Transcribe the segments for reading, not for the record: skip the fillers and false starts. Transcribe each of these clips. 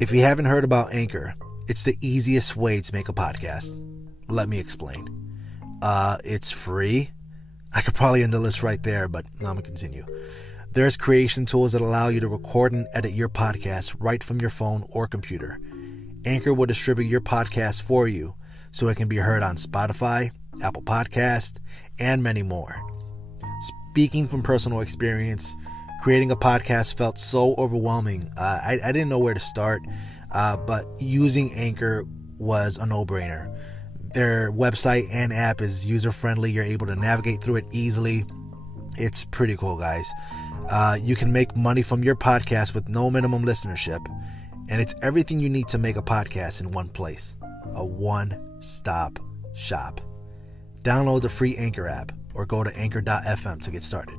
If you haven't heard about Anchor, it's the easiest way to make a podcast. Let me explain. It's free. I could probably end the list right there, but I'm going to continue. There's creation tools that allow you to record and edit your podcast right from your phone or computer. Anchor will distribute your podcast for you so it can be heard on Spotify, Apple Podcast, and many more. Speaking from personal experience, creating a podcast felt so overwhelming. I didn't know where to start, but using Anchor was a no-brainer. Their website and app is user-friendly. You're able to navigate through it easily. It's pretty cool, guys. You can make money from your podcast with no minimum listenership, and it's everything you need to make a podcast in one place. A one-stop shop. Download the free Anchor app or go to anchor.fm to get started.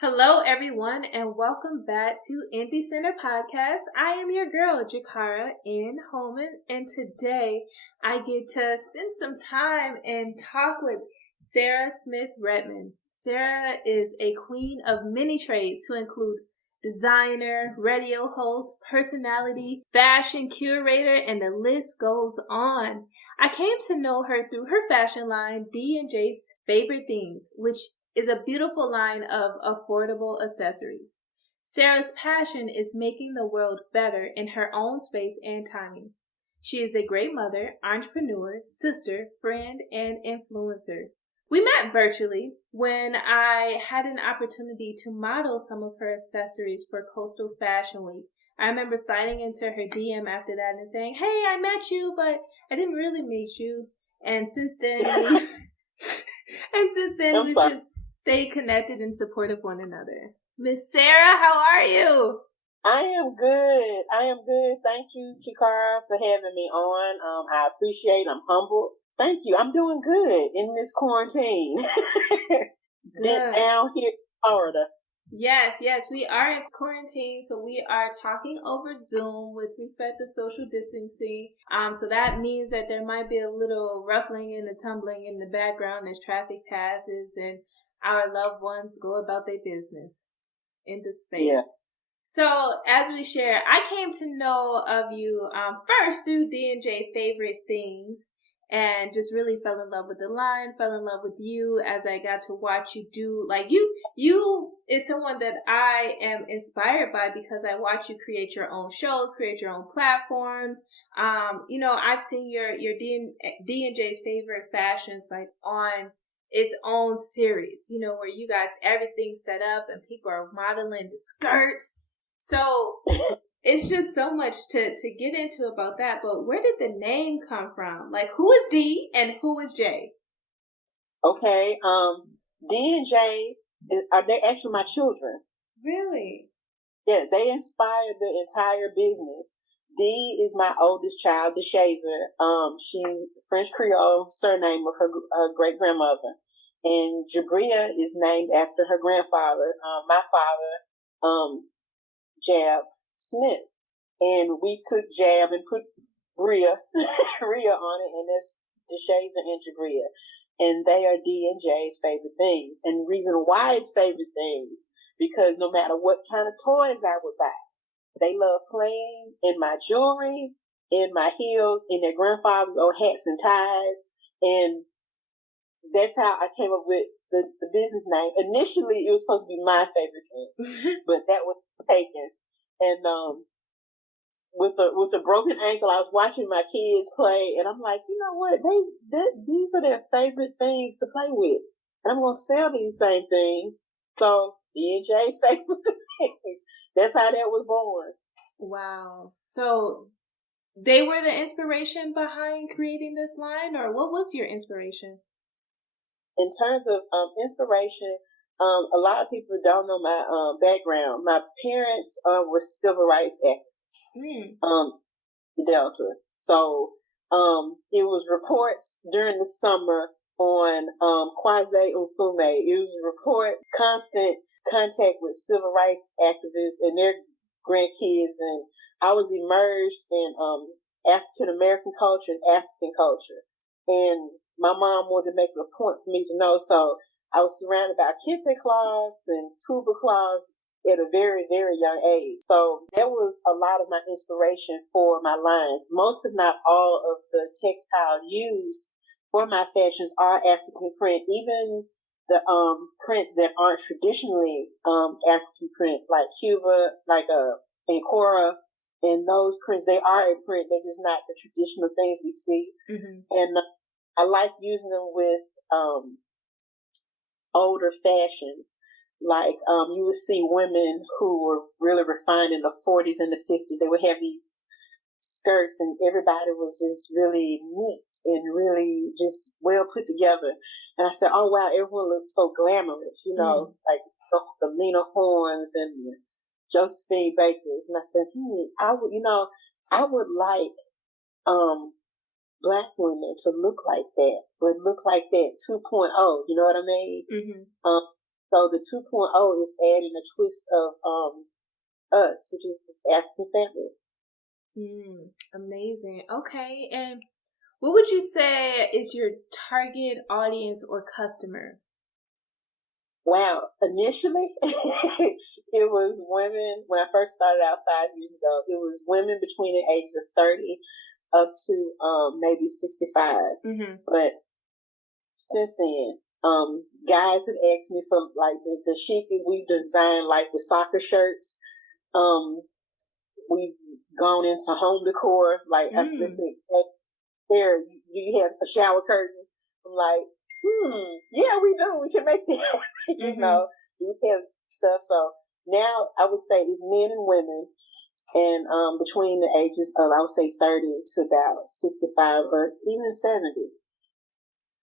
Hello, everyone, and welcome back to Indie Center Podcast. I am your girl, Jakara N. Holman, and today I get to spend some time and talk with Sara Smith Redmond. Sara is a queen of many trades to include designer, radio host, personality, fashion curator, and the list goes on. I came to know her through her fashion line, D&J's Favorite Things, which is a beautiful line of affordable accessories. Sara's passion is making the world better in her own space and timing. She is a great mother, entrepreneur, sister, friend, and influencer. We met virtually when I had an opportunity to model some of her accessories for Coastal Fashion Week. I remember sliding into her DM after that and saying, "Hey, I met you, but I didn't really meet you." And since then, we just stayed connected and supportive one another. Miss Sara, how are you? I am good. Thank you, Chikara, for having me on. I appreciate it. I'm humbled. Thank you. I'm doing good in this quarantine. Down here in Florida. Yes, we are in quarantine, so we are talking over Zoom with respect to social distancing. So that means that there might be a little ruffling and a tumbling in the background as traffic passes and our loved ones go about their business in the space. Yeah. So as we share, I came to know of you first through D&J Favorite Things, and just really fell in love with the line, fell in love with you as I got to watch you do, like you is someone that I am inspired by because I watch you create your own shows, create your own platforms. I've seen your D&J's Favorite Fashion site on its own series, where you got everything set up and people are modeling the skirts. So it's just so much to get into about that. But where did the name come from? Like, who is D and who is J? Okay. D and J are they actually my children? Really? Yeah, they inspired the entire business. D is my oldest child, DeShazer. She's French Creole surname of her great grandmother, and Jabria is named after her grandfather, my father, Jab Smith. And we took Jab and put Rhea on it, and that's DeShazer and Jabria. And they are D and J's Favorite Things. And the reason why it's Favorite Things, because no matter what kind of toys I would buy, they love playing in my jewelry, in my heels, in their grandfather's old hats and ties. And that's how I came up with the business name. Initially, it was supposed to be my favorite thing, but that was taken. And with a broken ankle, I was watching my kids play, and I'm like, you know what? These are their favorite things to play with, and I'm gonna sell these same things. So D&J's Favorite Things. That's how that was born. Wow. So they were the inspiration behind creating this line, or what was your inspiration? In terms of inspiration, a lot of people don't know my background. My parents were civil rights activists, the Delta. So it was reports during the summer on Kwame Nkrumah. It was a report, constant contact with civil rights activists and their grandkids, and I was immersed in African American culture and African culture, and my mom wanted to make it a point for me to know. So I was surrounded by kente cloths and kuba cloths at a very, very young age. So that was a lot of my inspiration for my lines. Most, if not all, of the textile used for my fashions are African print. Even the prints that aren't traditionally African print, like Cuba, like Ancora, and those prints, they are a print. They're just not the traditional things we see. Mm-hmm. And I like using them with older fashions. Like you would see women who were really refined in the 40s and the 50s. They would have these skirts, and everybody was just really neat and really just well put together. And I said, oh wow, everyone looked so glamorous, like the Lena Hornes and the Josephine Bakers. And I said, I would like Black women to look like that, but look like that 2.0. You know what I mean? Mm-hmm. So the 2.0 is adding a twist of us, which is this African family. Amazing. Okay, and what would you say is your target audience or customer? Wow. Initially, it was women. When I first started out 5 years ago, it was women between the ages of 30 up to maybe 65. Mm-hmm. But since then, guys have asked me for like the chickies. We designed like the soccer shirts. We've gone into home decor. Like I said, hey, there you have a shower curtain. I'm like, yeah, we do. We can make that. We have stuff. So now I would say it's men and women, and between the ages of, I would say, 30 to about 65 or even 70.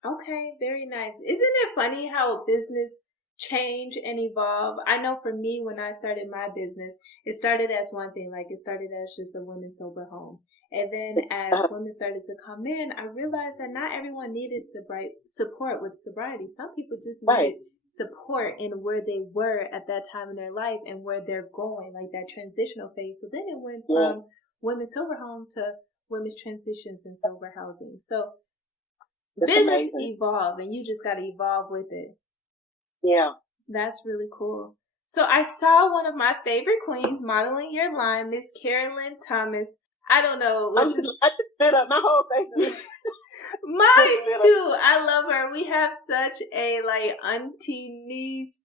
Okay, very nice. Isn't it funny how business change and evolve? I know for me, when I started my business, it started as one thing. Like, it started as just a women's sober home. And then as women started to come in, I realized that not everyone needed support with sobriety. Some people just needed support in where they were at that time in their life and where they're going, like that transitional phase. So then it went from women's sober home to women's transitions in sober housing. So that's business amazing. evolve, and you just got to evolve with it. Yeah. That's really cool. So I saw one of my favorite queens modeling your line, Miss Carolyn Thomas. I don't know. I just lit up. My whole face is mine too. I love her. We have such a like auntie niece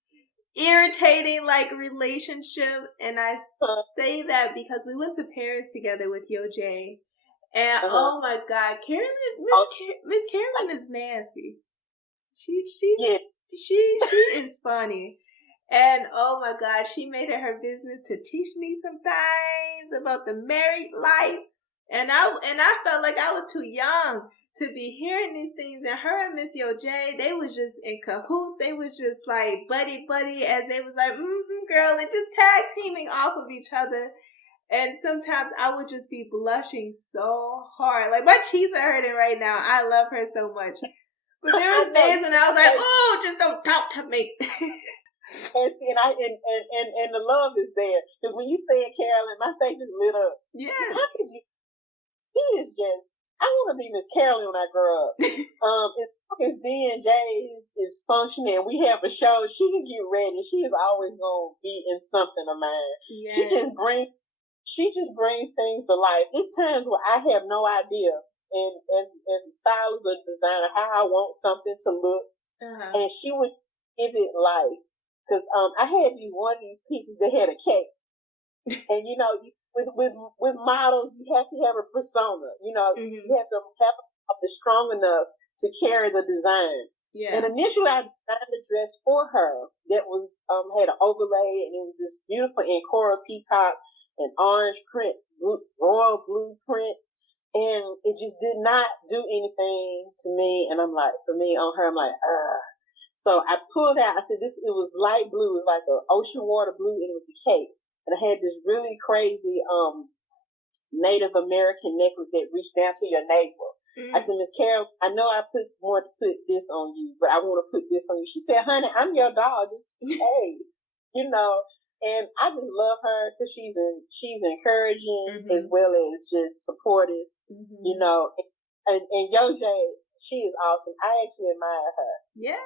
irritating like relationship, and I say that because we went to Paris together with Yo J, and oh my God, Miss Carolyn is nasty. She is funny. And oh my God, she made it her business to teach me some things about the married life. And I felt like I was too young to be hearing these things. And her and Miss Yo J, they was just in cahoots. They was just like buddy, as they was like, girl, and just tag teaming off of each other. And sometimes I would just be blushing so hard. Like my cheeks are hurting right now. I love her so much. But there was days when I was like, oh, just don't talk to me. And see, and the love is there. Because when you said Carolyn, my face is lit up. Yeah. How could you? He is just, I want to be Miss Carolyn when I grow up. As D&J is functioning, we have a show, she can get ready. She is always going to be in something of mine. Yeah. She just brings things to life. It's times where I have no idea. And as a stylist or designer, how I want something to look. And she would give it life. Because I had one of these pieces that had a cake. And, with models, you have to have a persona. You have to have the strong enough to carry the design. Yeah. And initially, I designed a dress for her that was had an overlay, and it was this beautiful Ancora peacock and orange print, royal blue print. And it just did not do anything to me. And I'm like, for me, on her, I'm like, So I pulled out, I said, it was light blue. It was like an ocean water blue, and it was a cake. And I had this really crazy Native American necklace that reached down to your navel. I said, Miss Carol, I know I want to put this on you, but I want to put this on you. She said, honey, I'm your dog. Just, hey, And I just love her because she's encouraging as well as just supportive, And Yo J, she is awesome. I actually admire her. Yes.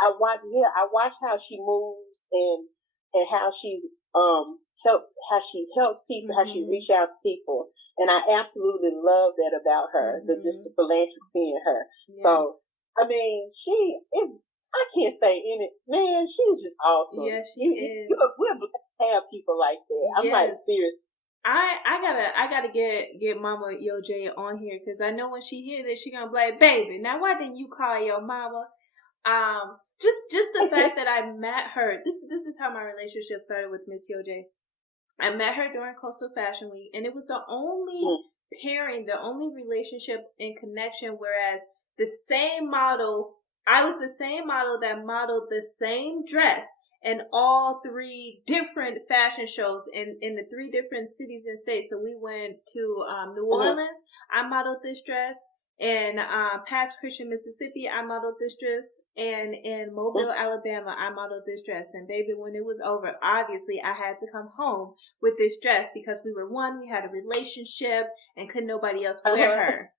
I watch how she moves and how she's how she helps people, how she reach out to people, and I absolutely love that about her. Just the philanthropy in her. Yes. So I mean, she is. I can't say in it, man. She's just awesome. Yes, she is. We're blessed to have people like that. I'm like serious. I gotta get Mama Yo J on here, because I know when she hears it, she gonna be like, baby, now why didn't you call your mama? Just the fact that I met her. This is how my relationship started with Miss Yo J. I met her during Coastal Fashion Week, and it was the only pairing, the only relationship and connection. Whereas the same model, I was the same model that modeled the same dress in all 3 different fashion shows in the 3 different cities and states. So we went to New Orleans. I modeled this dress. In Pass Christian, Mississippi, I modeled this dress. And in Mobile, Alabama, I modeled this dress. And baby, when it was over, obviously I had to come home with this dress, because we had a relationship, and couldn't nobody else wear her.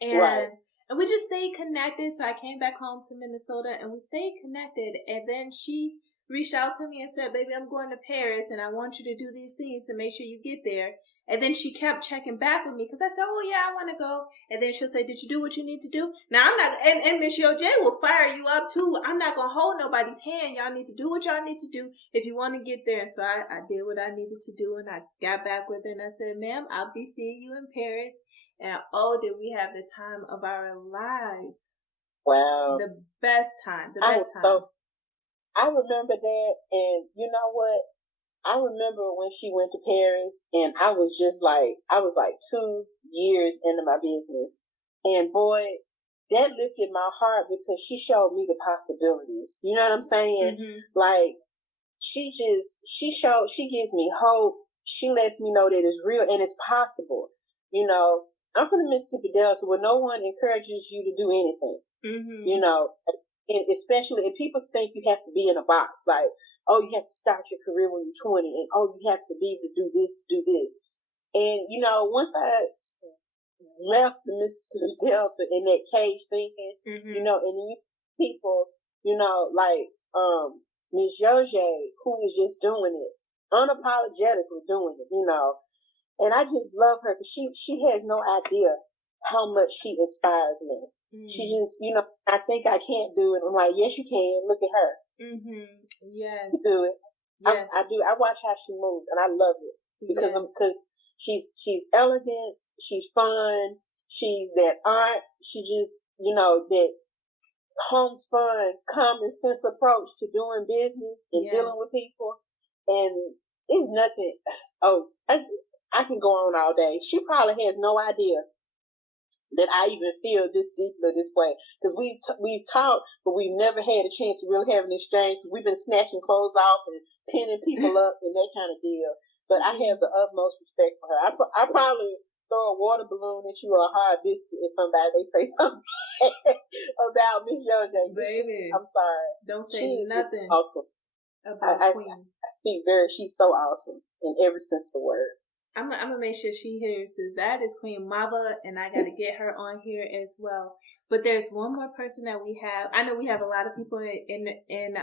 And we just stayed connected. So I came back home to Minnesota, and we stayed connected. And then she reached out to me and said, baby, I'm going to Paris, and I want you to do these things to make sure you get there. And then she kept checking back with me, because I said, oh yeah, I want to go. And then she'll say, did you do what you need to do? Now I'm not, and Miss Yo J will fire you up too. I'm not going to hold nobody's hand. Y'all need to do what y'all need to do if you want to get there. And so I did what I needed to do, and I got back with her, and I said, ma'am, I'll be seeing you in Paris. And oh, did we have the time of our lives. Wow. The best time. time. I remember that, and you know what? I remember when she went to Paris, and I was like 2 years into my business. And boy, that lifted my heart, because she showed me the possibilities. You know what I'm saying? Like, she gives me hope. She lets me know that it's real and it's possible. You know, I'm from the Mississippi Delta, where no one encourages you to do anything. You know, and especially if people think you have to be in a box, like, oh, you have to start your career when you're 20, and oh, you have to be able to do this. And, you know, once I left the Mississippi Delta in that cage thinking, you know, and you people, you know, like Miss Yo J, who is just doing it, unapologetically doing it, you know. And I just love her, because she has no idea how much she inspires me. She just, you know, I think I can't do it. I'm like, yes, you can. Look at her. Yes. You do it. Yes. I do. I watch how she moves, and I love it, because she's elegant, she's fun, she's that aunt. She just, you know, that homespun, common sense approach to doing business and dealing with people, and it's nothing. Oh, I can go on all day. She probably has no idea that I even feel this deeply this way, because we've talked, but we've never had a chance to really have an exchange, because we've been snatching clothes off and pinning people up and that kind of deal. But I have the utmost respect for her. I probably throw a water balloon at you or a hard biscuit if somebody they say something about Miss Yo J. Baby, I'm sorry, don't say nothing. Awesome. About Queen. I speak she's so awesome in every sense of the word. I'm gonna make sure she hears this. That is Queen Mava, and I gotta get her on here as well. But there's one more person that we have. I know we have a lot of people in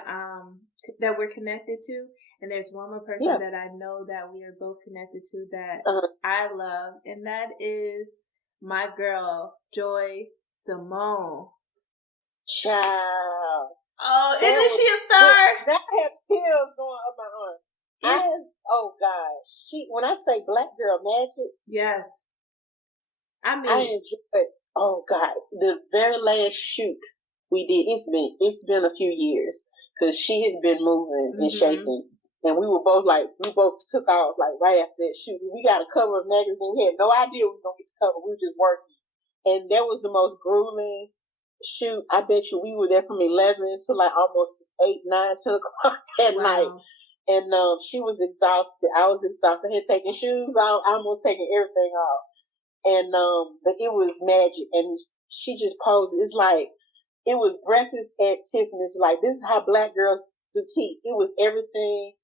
that we're connected to, and there's one more person that I know that we are both connected to that I love, and that is my girl Joy Simone. Child. Oh, isn't she a star? That had chills going up my arm. Oh God, when I say Black Girl Magic, yes, I enjoyed. Oh God, the very last shoot we did. It's been a few years, because she has been moving and shaking, and we both took off like right after that shoot. We got a cover of magazine. We had no idea we were gonna get the cover. We were just working, and that was the most grueling shoot. I bet you we were there from 11 to like almost 8, 9, 10 o'clock that night. And she was exhausted. I was exhausted. I had taken shoes off. I almost taken everything off. And but it was magic. And she just posed. It's like it was breakfast at Tiffany's. Like, this is how Black girls do tea. It was everything.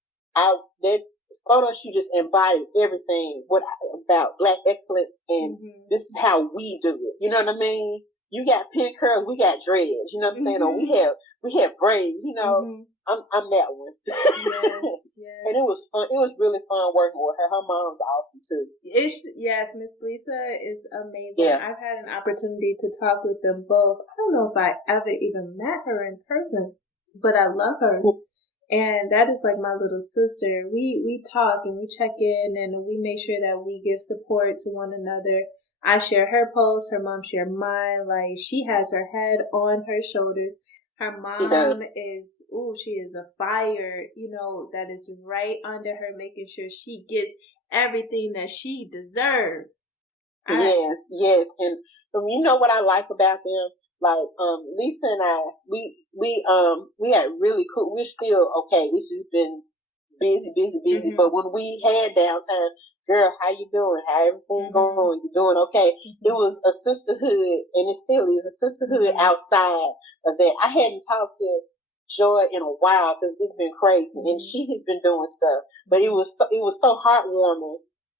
That photo, she just embodied everything about Black excellence. And this is how we do it. You know what I mean? You got pin curls, we got dreads. You know what I'm saying? Or we we had braids, I'm that one. Yes. And it was fun. It was really fun working with her. Her mom's awesome too. Yes, Miss Lisa is amazing. Yeah. I've had an opportunity to talk with them both. I don't know if I ever even met her in person, but I love her. And that is like my little sister. We talk and we check in and we make sure that we give support to one another. I share her posts, her mom share mine. Like, she has her head on her shoulders. Her mom she is a fire, that is right under her, making sure she gets everything that she deserves. Yes. And you know what I like about them? Like, Lisa and I, we had really cool, we're still okay. It's just been busy. Mm-hmm. But when we had downtime, girl, how you doing? How everything going? You doing okay? Mm-hmm. It was a sisterhood, and it still is a sisterhood outside of that. I hadn't talked to Joy in a while because it's been crazy, and she has been doing stuff. But it was so heartwarming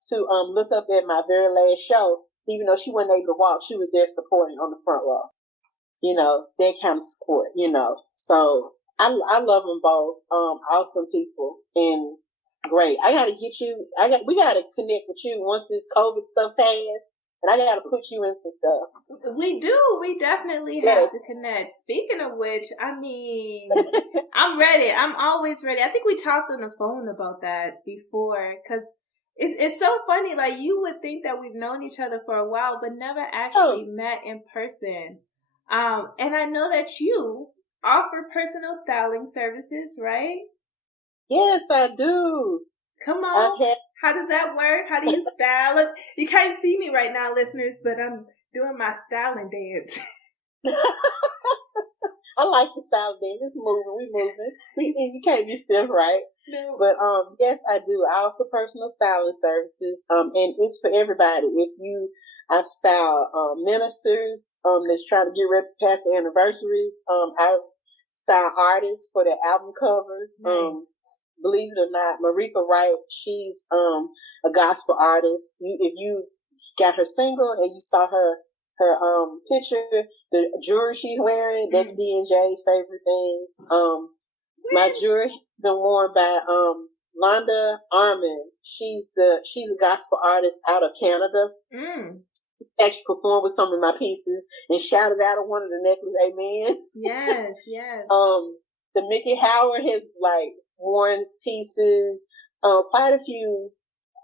to look up at my very last show. Even though she wasn't able to walk, she was there supporting on the front row. That kind of support. So I love them both. Awesome people and great. We got to connect with you once this COVID stuff passes, and I got to put you in some stuff. We do. We definitely have to connect. Speaking of which, I mean, I'm ready. I'm always ready. I think we talked on the phone about that before, because it's so funny. Like, you would think that we've known each other for a while, but never actually met in person. And I know that you offer personal styling services, right? Yes, I do. Come on. How does that work? How do you style? Look, you can't see me right now, listeners, but I'm doing my styling dance. I like the styling dance. It's moving. We moving. You can't be stiff, right? No. But yes, I do. I offer personal styling services. And it's for everybody. I've styled ministers that's trying to get ready for past anniversaries. I've styled artists for their album covers. Nice. Believe it or not, Marika Wright, she's a gospel artist. If you got her single and you saw her picture, the jewelry she's wearing, that's D&J's favorite things. My jewelry been worn by Londa Armin. She's a gospel artist out of Canada. Actually performed with some of my pieces and shouted out on one of the necklaces, amen. Yes. The Mickey Howard has worn pieces. Quite a few.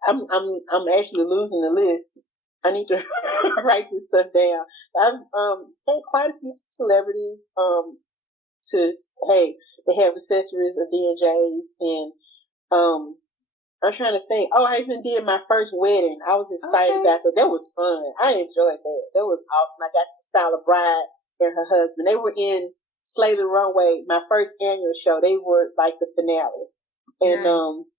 I'm actually losing the list. I need to write this stuff down. I've had quite a few celebrities they have accessories of D&J's, and I'm trying to think. I even did my first wedding. I was excited about that. That was fun. I enjoyed that. That was awesome. I got to style a bride and her husband. They were in Slater Runway, my first annual show. They were like the finale. And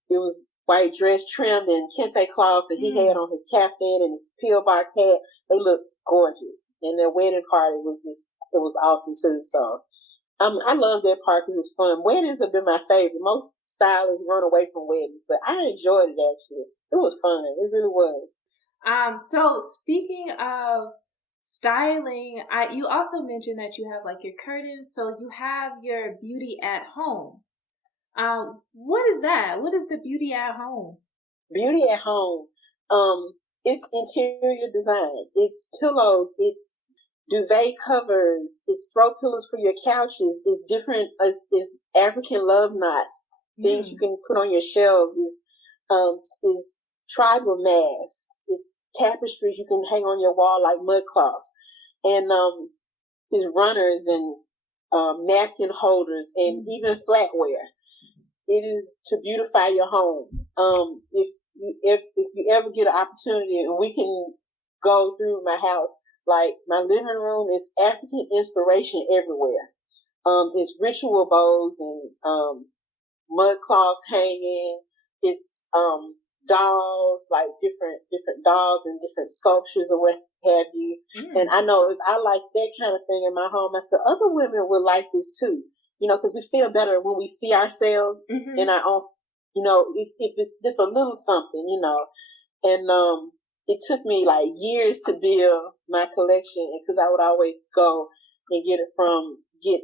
it was white dress trimmed in kente cloth that he had on his kaftan and his pillbox hat. They looked gorgeous. And their wedding party was awesome too. So I love that part because it's fun. Weddings have been my favorite. Most stylists run away from weddings, but I enjoyed it actually. It was fun. It really was. So speaking of styling, you also mentioned that you have your curtains, so you have your beauty at home. What is that? What is the beauty at home? Beauty at home. It's interior design. It's pillows. It's duvet covers. It's throw pillows for your couches. It's different. It's African love knots. Things you can put on your shelves. Is tribal masks. It's tapestries you can hang on your wall like mud cloths, and it's runners and napkin holders and even flatware. It is to beautify your home. If you ever get an opportunity, and we can go through my house, like my living room is African inspiration everywhere. It's ritual bows and mud cloths hanging. It's dolls, like different dolls and different sculptures or what have you. And I know if I like that kind of thing in my home, I said other women would like this too. Because we feel better when we see ourselves in our own, if it's just a little something, and it took me years to build my collection because I would always go and get it from get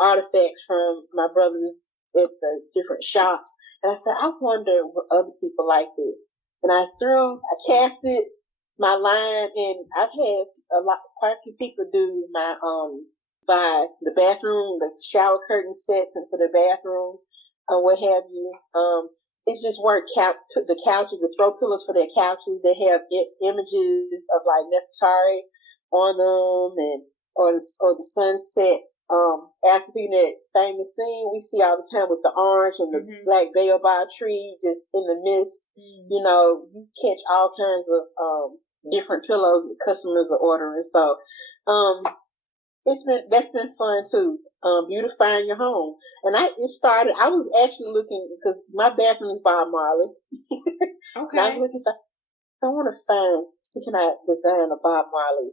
artifacts from my brothers at the different shops. And I said, I wonder what other people like this. And I casted my line, and I've had quite a few people do my buy the bathroom, the shower curtain sets, and for the bathroom, or what have you. It's just where the couches, the throw pillows for their couches, they have images of like Nefertari on them, and or the sunset. After being that famous scene we see all the time with the orange and the black baobab tree just in the mist. You know, you catch all kinds of different pillows that customers are ordering. So that's been fun too. Beautifying your home. And I was actually looking, because my bathroom is Bob Marley. Okay. And I was looking, so I want to see, can I design a Bob Marley,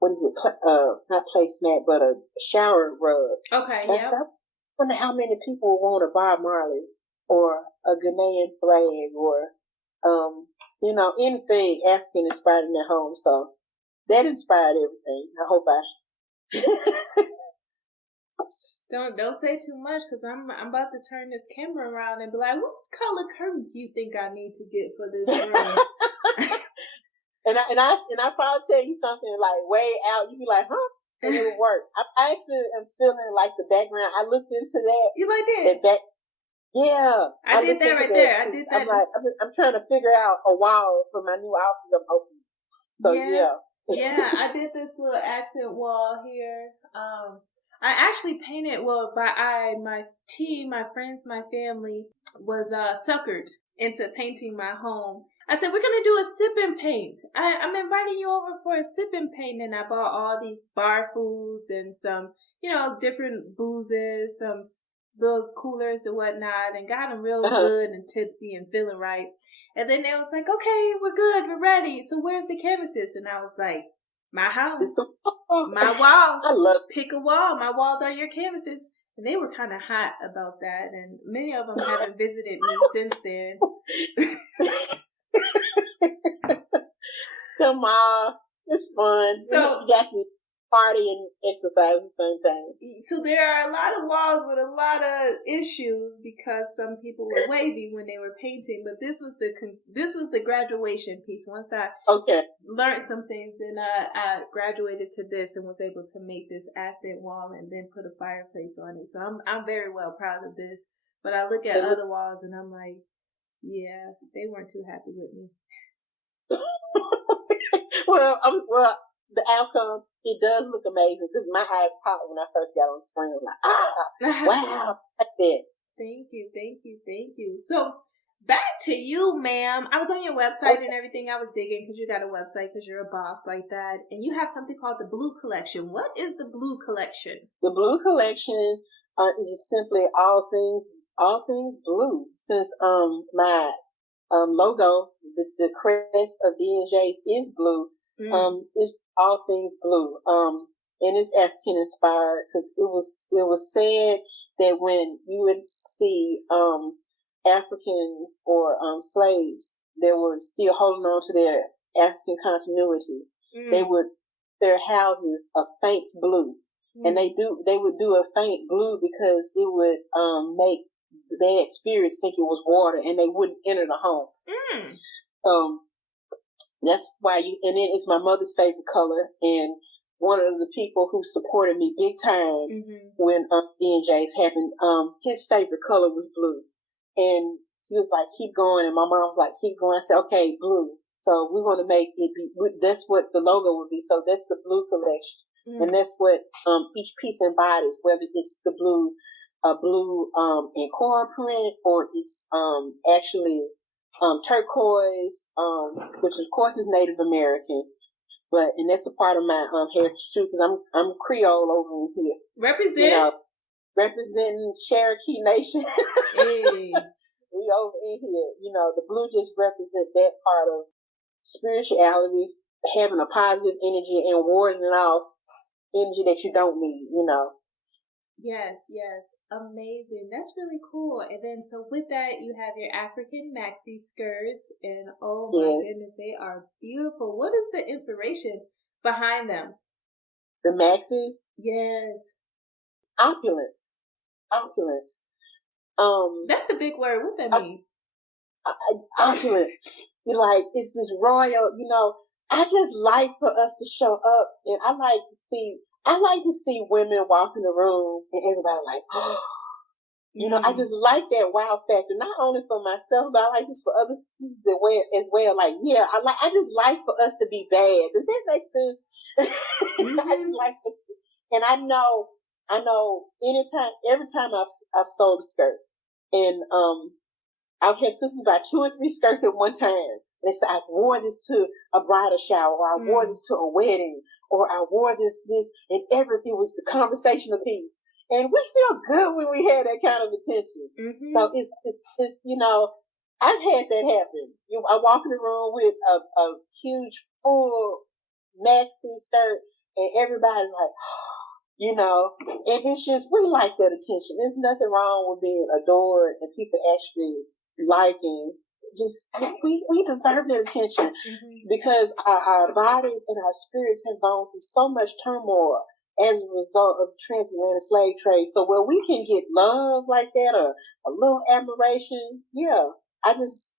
what is it? Not placemat, but a shower rug. Okay, yeah. I wonder how many people want a Bob Marley or a Ghanaian flag or, you know, anything African inspired in their home. So that inspired everything. I hope Don't say too much, because I'm about to turn this camera around and be like, what color curtains do you think I need to get for this room? And I probably tell you something like way out. You'd be like, huh? And it would work. I actually am feeling like the background. I looked into that. You like that? Yeah. I did that right there. I did that. I'm like, I'm trying to figure out a wall for my new office I'm opening. So yeah. Yeah, I did this little accent wall here. I actually painted, my team, my friends, my family was suckered into painting my home. I said, we're going to do a sip and paint. I'm inviting you over for a sip and paint. And I bought all these bar foods and some, you know, different boozes, some little coolers and whatnot, and got them real good and tipsy and feeling right. And then they was like, okay, we're good. We're ready. So where's the canvases? And I was like, my house, my walls. I love it. Pick a wall. My walls are your canvases. And they were kind of hot about that. And many of them haven't visited me since then. Come on, it's fun. So you got to party and exercise at the same time. So there are a lot of walls with a lot of issues because some people were wavy when they were painting. But this was the graduation piece. Once I learned some things, then I graduated to this and was able to make this accent wall and then put a fireplace on it. So I'm very well proud of this. But I look at other walls and I'm like, yeah, they weren't too happy with me. Well, the outcome, it does look amazing, because my eyes popped when I first got on the screen. I'm like, wow, like that. Thank you. So back to you, ma'am. I was on your website and everything. I was digging because you got a website because you're a boss like that, and you have something called the Blue Collection. What is the Blue Collection? The Blue Collection is just simply all things blue. Since my logo, the crest of D&J's is blue. It's all things blue. And it's African inspired, because it was said that when you would see Africans or slaves that were still holding on to their African continuities, their houses a faint blue, and they would do a faint blue because it would make bad spirits think it was water, and they wouldn't enter the home. That's why and then it's my mother's favorite color, and one of the people who supported me big time when D&J's happened, his favorite color was blue, and he was like, keep going, and my mom was like, keep going. I said, okay, blue. So we're going to make it be, that's what the logo would be. So that's the Blue Collection, and that's what each piece embodies, whether it's the blue, in coral print, or it's actually turquoise, which of course is Native American, and that's a part of my heritage too, because I'm Creole over in here. Representing Cherokee Nation. Hey. We over in here. The blue just represents that part of spirituality, having a positive energy and warding off energy that you don't need. Yes. Amazing. That's really cool. And then, so with that, you have your African Maxi Skirts, and oh my goodness, they are beautiful. What is the inspiration behind them? The Maxis. Yes. Opulence. That's a big word. What that mean? Opulence. You're like, it's this royal, I just like for us to show up, and I like to see women walk in the room and everybody like, oh, I just like that wow factor, not only for myself, but I like this for other sisters as well. Like, yeah, I just like for us to be bad. Does that make sense? I just like this, and I know every time I've sold a skirt, and I've had sisters buy 2 or 3 skirts at one time. And they say, I wore this to a bridal shower, or I wore this to a wedding, or I wore this to this, and it was the conversational piece. And we feel good when we have that kind of attention. Mm-hmm. So it's I've had that happen. I walk in the room with a huge, full maxi skirt, and everybody's like, and it's just, we like that attention. There's nothing wrong with being adored and people actually liking. Just, we deserve that attention because our bodies and our spirits have gone through so much turmoil as a result of the transatlantic slave trade. So where we can get love like that, or a little admiration, yeah, I just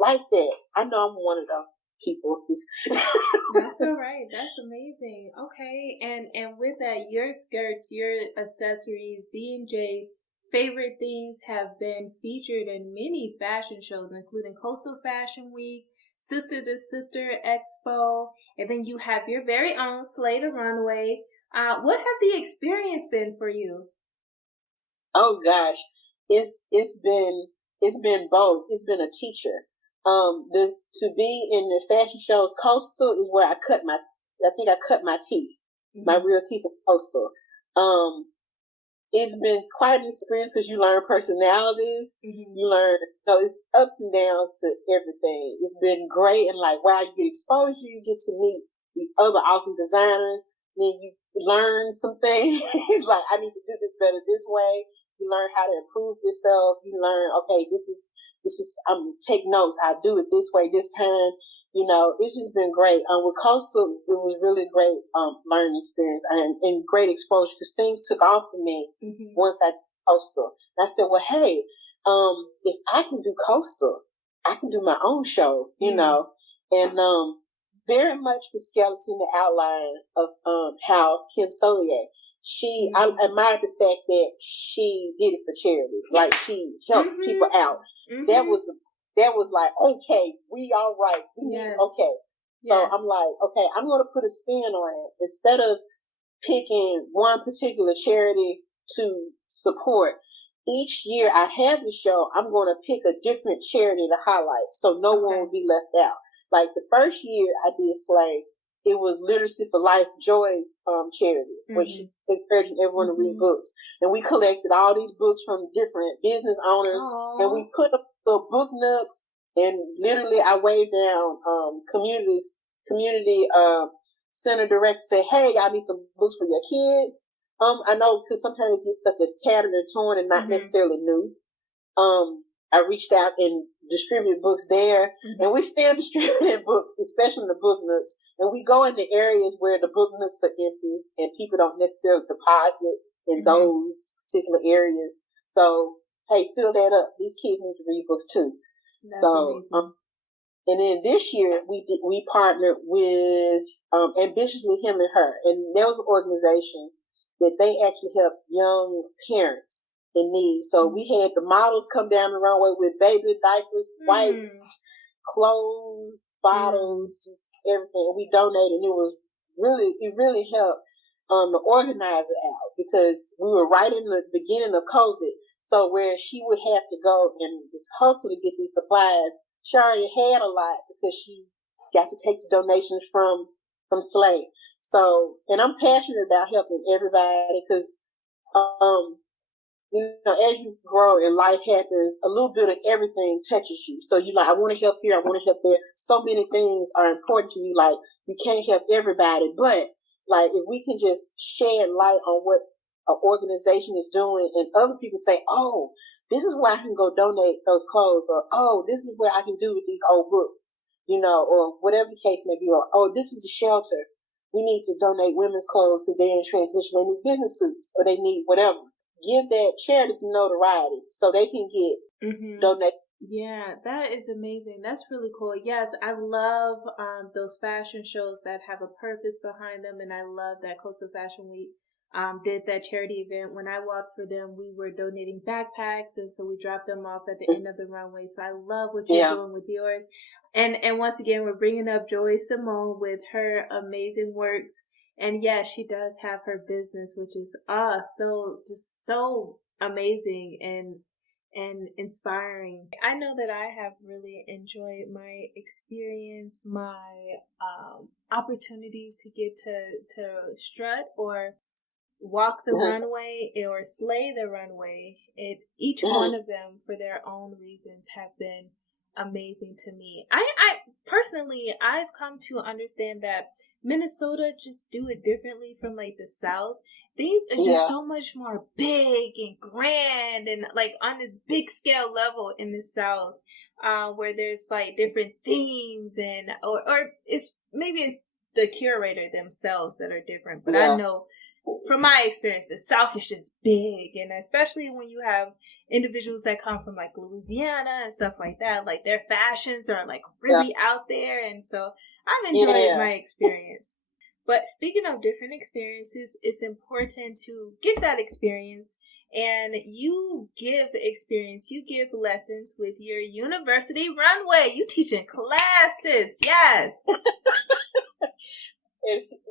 like that. I know I'm one of those people. That's all right. That's amazing. Okay, and with that, your skirts, your accessories, D&J favorite things have been featured in many fashion shows, including Coastal Fashion Week, Sister to Sister Expo, and then you have your very own Slay the Runway. What have the experience been for you? Oh gosh, it's been both. It's been a teacher. To be in the fashion shows, Coastal is where I cut my teeth, my real teeth in Coastal. It's been quite an experience because you learn personalities. Mm-hmm. You learn, it's ups and downs to everything. It's been great, and like, wow, you get exposure, you get to meet these other awesome designers. Then you learn some things. Like, I need to do this better this way. You learn how to improve yourself. You learn, okay, this is take notes. I'll do it this way this time. It's just been great. With Coastal, it was really great learning experience and great exposure because things took off for me once I did Coastal. And I said, well, hey, if I can do Coastal, I can do my own show, and very much the skeleton, the outline of how Kim Solier, I admired the fact that she did it for charity. Like, she helped people out. Mm-hmm. That was like, okay, we all right. Okay. Yes. So I'm like, okay, I'm going to put a spin on it. Instead of picking one particular charity to support, each year I have the show, I'm going to pick a different charity to highlight so no one will be left out. Like the first year I did Slay, it was Literacy for Life Joy's charity, which encouraging everyone to read books. And we collected all these books from different business owners, and we put up the book nooks. And literally, I waved down community center director, say, "Hey, I need some books for your kids." I know because sometimes you get stuff that's tattered or torn and not necessarily new. I reached out and distributed books there, and we still distributing books, especially the book nooks. And we go into areas where the book nooks are empty and people don't necessarily deposit in those particular areas. So, hey, fill that up. These kids need to read books too. That's amazing. And then this year we partnered with Ambitiously Him and Her, and there was an organization that they actually help young parents in need. So we had the models come down the runway with baby diapers, wipes, clothes, bottles, just everything. And we donated, and it really helped the organizer out because we were right in the beginning of COVID. So where she would have to go and just hustle to get these supplies, she already had a lot because she got to take the donations from Slay. So, and I'm passionate about helping everybody because, as you grow and life happens, a little bit of everything touches you. So you like, I want to help here, I want to help there. So many things are important to you. Like, you can't help everybody, but like, if we can just shed light on what an organization is doing, and other people say, oh, this is where I can go donate those clothes, or oh, this is where I can do with these old books, or whatever the case may be, or oh, this is the shelter. we need to donate women's clothes because they're in transition. They need business suits or they need whatever. Give that charity some notoriety so they can get donate. Yeah, that is amazing. That's really cool. Yes, I love those fashion shows that have a purpose behind them, and I love that Coastal Fashion Week did that charity event. When I walked for them, we were donating backpacks, and so we dropped them off at the end of the runway. So I love what you're doing with yours. And once again, we're bringing up Joy Simone with her amazing works. And yes, she does have her business, which is so amazing and inspiring. I know that I have really enjoyed my experience, my opportunities to get to strut or walk the runway or slay the runway. Each one of them, for their own reasons, have been amazing to me. I personally, I've come to understand that Minnesota just do it differently from like the South. Things are just so much more big and grand and like on this big scale level in the South, where there's like different themes and or it's the curator themselves that are different. But I know from my experience, the South is just big, and especially when you have individuals that come from like Louisiana and stuff like that, like their fashions are like really out there, and so I've enjoyed my experience. But speaking of different experiences, it's important to get that experience, and you give experience, you give lessons with your university runway. You teaching classes, yes.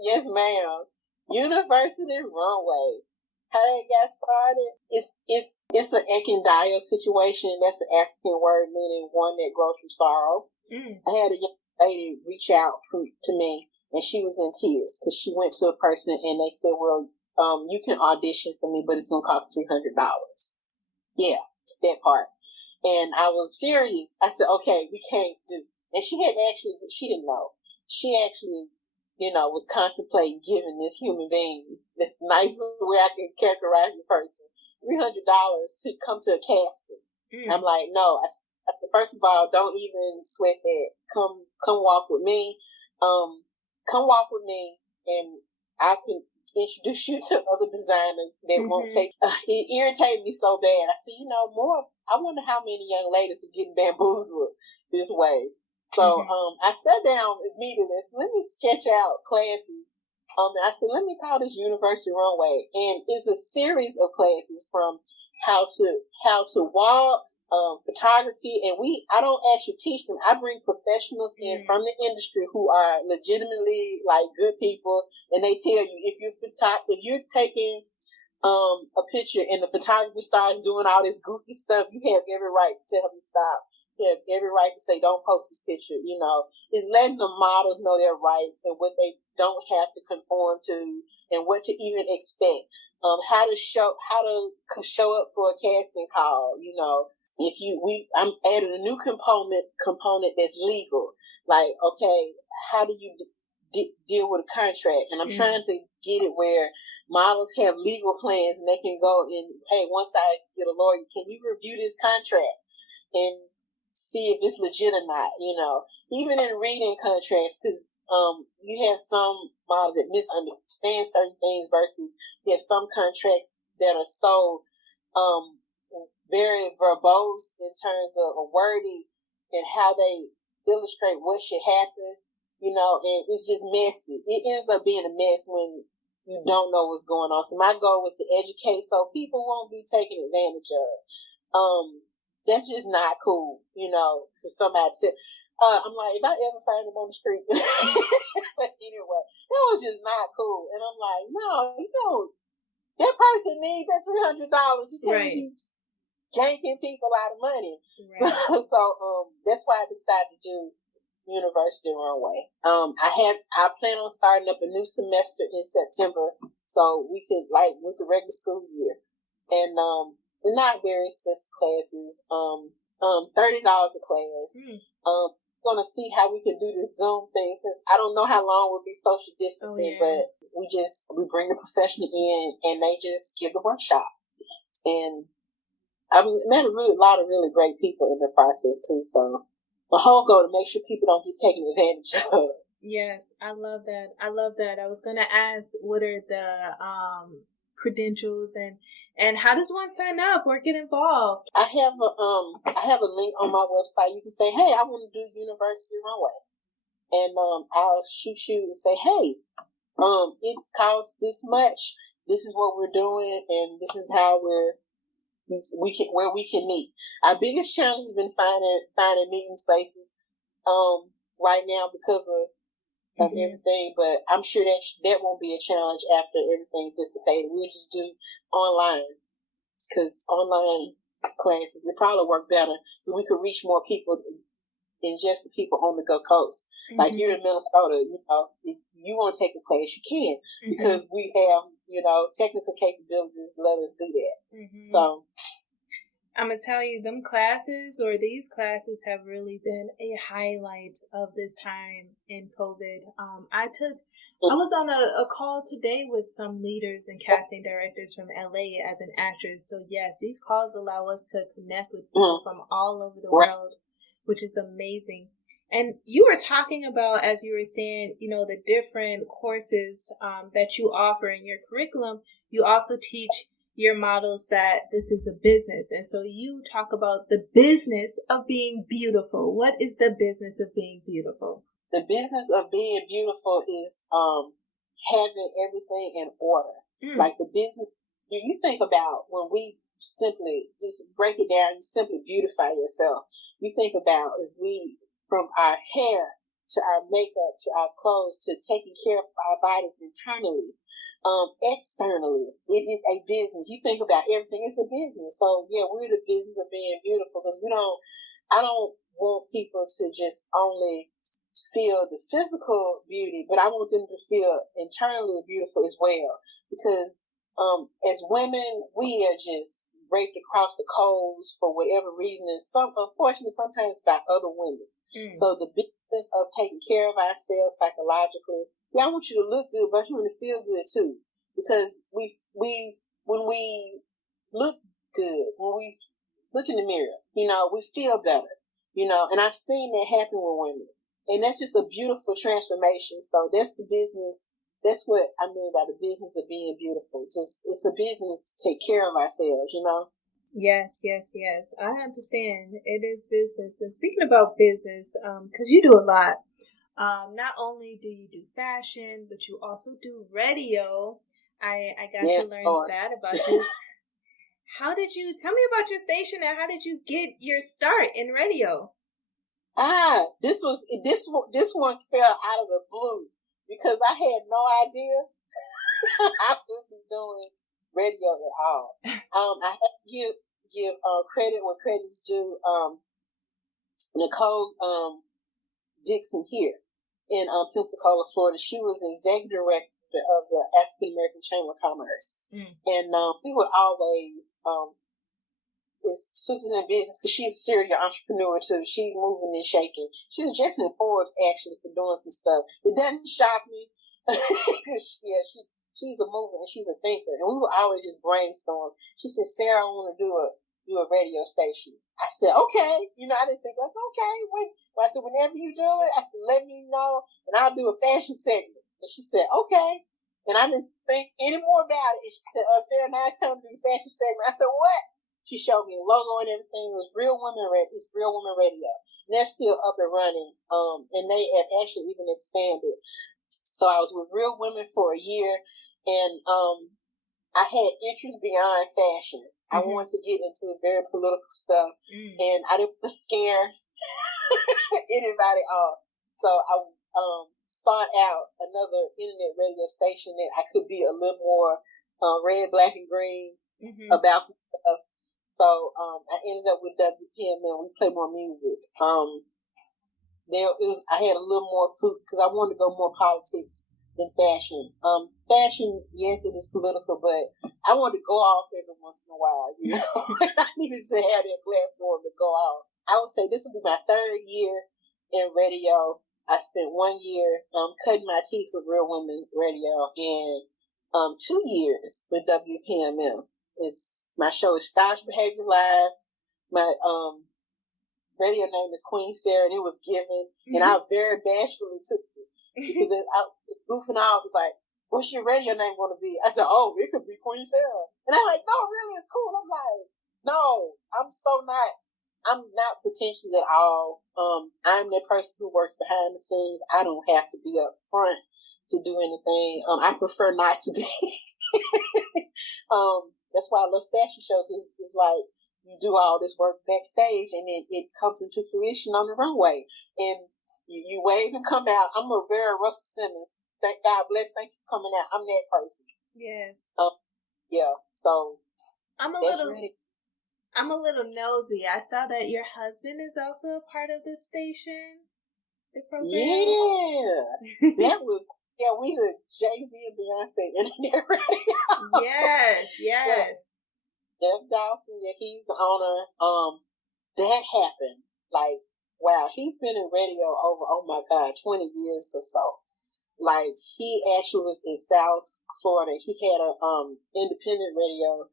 Yes, ma'am. University runway. How that got started? It's an Ekendio situation. That's an African word meaning one that grows from sorrow. I had a young lady reach out to me, and she was in tears because she went to a person and they said, "Well, you can audition for me, but it's gonna cost $300." Yeah, that part. And I was furious. I said, "Okay, we can't do." And she didn't know. She actually, was contemplating giving this human being, this nice way I can characterize this person, $300 to come to a casting. I'm like, no. I said, first of all, don't even sweat that. Come walk with me. Come walk with me, and I can introduce you to other designers that won't take. It irritated me so bad. I said, I wonder how many young ladies are getting bamboozled this way. So I sat down immediately. So let me sketch out classes. I said, let me call this University Runway, and it's a series of classes from how to walk, photography, and I don't actually teach them. I bring professionals in from the industry who are legitimately like good people, and they tell you if you're taking a picture and the photographer starts doing all this goofy stuff, you have every right to tell them to stop. You have every right to say, don't post this picture. It's letting the models know their rights and what they don't have to conform to and what to even expect. How to show up for a casting call. I'm adding a new component that's legal. Like, okay, how do you deal with a contract? And I'm trying to get it where models have legal plans and they can go and, hey, once I get a lawyer, can you review this contract and see if it's legit or not? Even in reading contracts, because you have some models that misunderstand certain things versus you have some contracts that are so very verbose in terms of a wording and how they illustrate what should happen, and it's just messy. It ends up being a mess when you don't know what's going on. So my goal was to educate so people won't be taken advantage of. That's just not cool, for somebody to. I'm like, if I ever find them on the street, but anyway, that was just not cool. And I'm like, no, that person needs that $300. You can't be janking people out of money. Right. So that's why I decided to do University Runway. I plan on starting up a new semester in September, so we could with the regular school year, and they're not very expensive classes. $30 a class. Gonna see how we can do this Zoom thing, since I don't know how long we'll be social distancing, but we bring the professional in and they just give the workshop. And I've met a lot of really great people in the process too. So my whole goal to make sure people don't get taken advantage of. Yes, I love that. I love that. I was gonna ask, what are the credentials and how does one sign up or get involved? I have a link on my website. You can say, hey, I want to do University Runway, and I'll shoot you and say, hey, it costs this much. This is what we're doing, and this is how we can meet. Our biggest challenge has been finding meeting spaces right now because of everything, but I'm sure that won't be a challenge after everything's dissipated. We'll just do online, because online classes, it probably work better. We could reach more people than just the people on the Gulf Coast. Like you're in Minnesota, if you want to take a class, you can, because we have, technical capabilities to let us do that. So I'm going to tell you, them classes or these classes have really been a highlight of this time in COVID. I was on a call today with some leaders and casting directors from LA as an actress. So yes, these calls allow us to connect with people from all over the world, which is amazing. And you were talking about, as you were saying, the different courses that you offer in your curriculum. You also teach your models that this is a business. And so you talk about the business of being beautiful. What is the business of being beautiful? The business of being beautiful is having everything in order. Like the business, you think about when we simply just break it down, you simply beautify yourself. You think about if we, from our hair to our makeup to our clothes to taking care of our bodies internally, externally, it is a business. You think about everything, it's a business. So yeah, we're the business of being beautiful, because I don't want people to just only feel the physical beauty, but I want them to feel internally beautiful as well. Because as women, we are just raped across the coals for whatever reason, and unfortunately sometimes by other women. So the business of taking care of ourselves psychologically, I want you to look good, but you want to feel good too. Because when we look good, when we look in the mirror, we feel better, and I've seen that happen with women. And that's just a beautiful transformation. So that's the business. That's what I mean by the business of being beautiful. Just, it's a business to take care of ourselves, Yes. I understand. It is business. And speaking about business, because you do a lot. Not only do you do fashion, but you also do radio. I got to learn that about you. Tell me about your station and how did you get your start in radio? This one fell out of the blue, because I had no idea I would be doing radio at all. I have to give credit where credit's due. Nicole Dixon here in Pensacola, Florida. She was the executive director of the African American Chamber of Commerce, and we would always is Sisters in Business, because she's a serial entrepreneur too. She's moving and shaking. She was just in Forbes actually for doing some stuff. It doesn't shock me, because she's a mover and she's a thinker, and we would always just brainstorm. She said, "Sarah, I want to do a radio station." I said, "Okay." I didn't think like, okay. I said, "Whenever you do it," I said, "let me know, and I'll do a fashion segment." And she said, "Okay." And I didn't think any more about it. And she said, "Sarah, now it's time to do the fashion segment." I said, "What?" She showed me a logo and everything. It was Real Women Radio. It's Real Women Radio. And they're still up and running. And they have actually even expanded. So I was with Real Women for a year, and I had interest beyond fashion. I wanted to get into very political stuff, and I didn't want to scare anybody off. So I sought out another internet radio station that I could be a little more red, black, and green about some stuff. So I ended up with WPM, and we play more music. I had a little more, because I wanted to go more politics than fashion. Fashion, yes, it is political, but I wanted to go off every once in a while. I needed to have that platform to go off. I would say this will be my third year in radio. I spent 1 year cutting my teeth with Real Women Radio, and 2 years with WPMM. My show is Stylish Behavior Live. My radio name is Queen Sarah, and it was given, and I very bashfully took it. because I goofing off. It's like, what's your radio name going to be? I said, oh, it could be Queen Sarah. And I'm like, no, really, it's cool. I'm like, no, I'm not pretentious at all. I'm that person who works behind the scenes. I don't have to be up front to do anything. I prefer not to be. That's why I love fashion shows. It's like you do all this work backstage and then it comes into fruition on the runway. And you wave and come out. I'm a very Russell Simmons. Thank God bless. Thank you for coming out. I'm that person. Yes. Yeah. So I'm a little nosy. I saw that your husband is also a part of the station, the program. Yeah. That was we the Jay-Z and Beyonce internet radio. Yes. Jeff Dawson, he's the owner. That happened. Like, wow, he's been in radio over, oh my God, 20 years or so. Like, he actually was in South Florida. He had a independent radio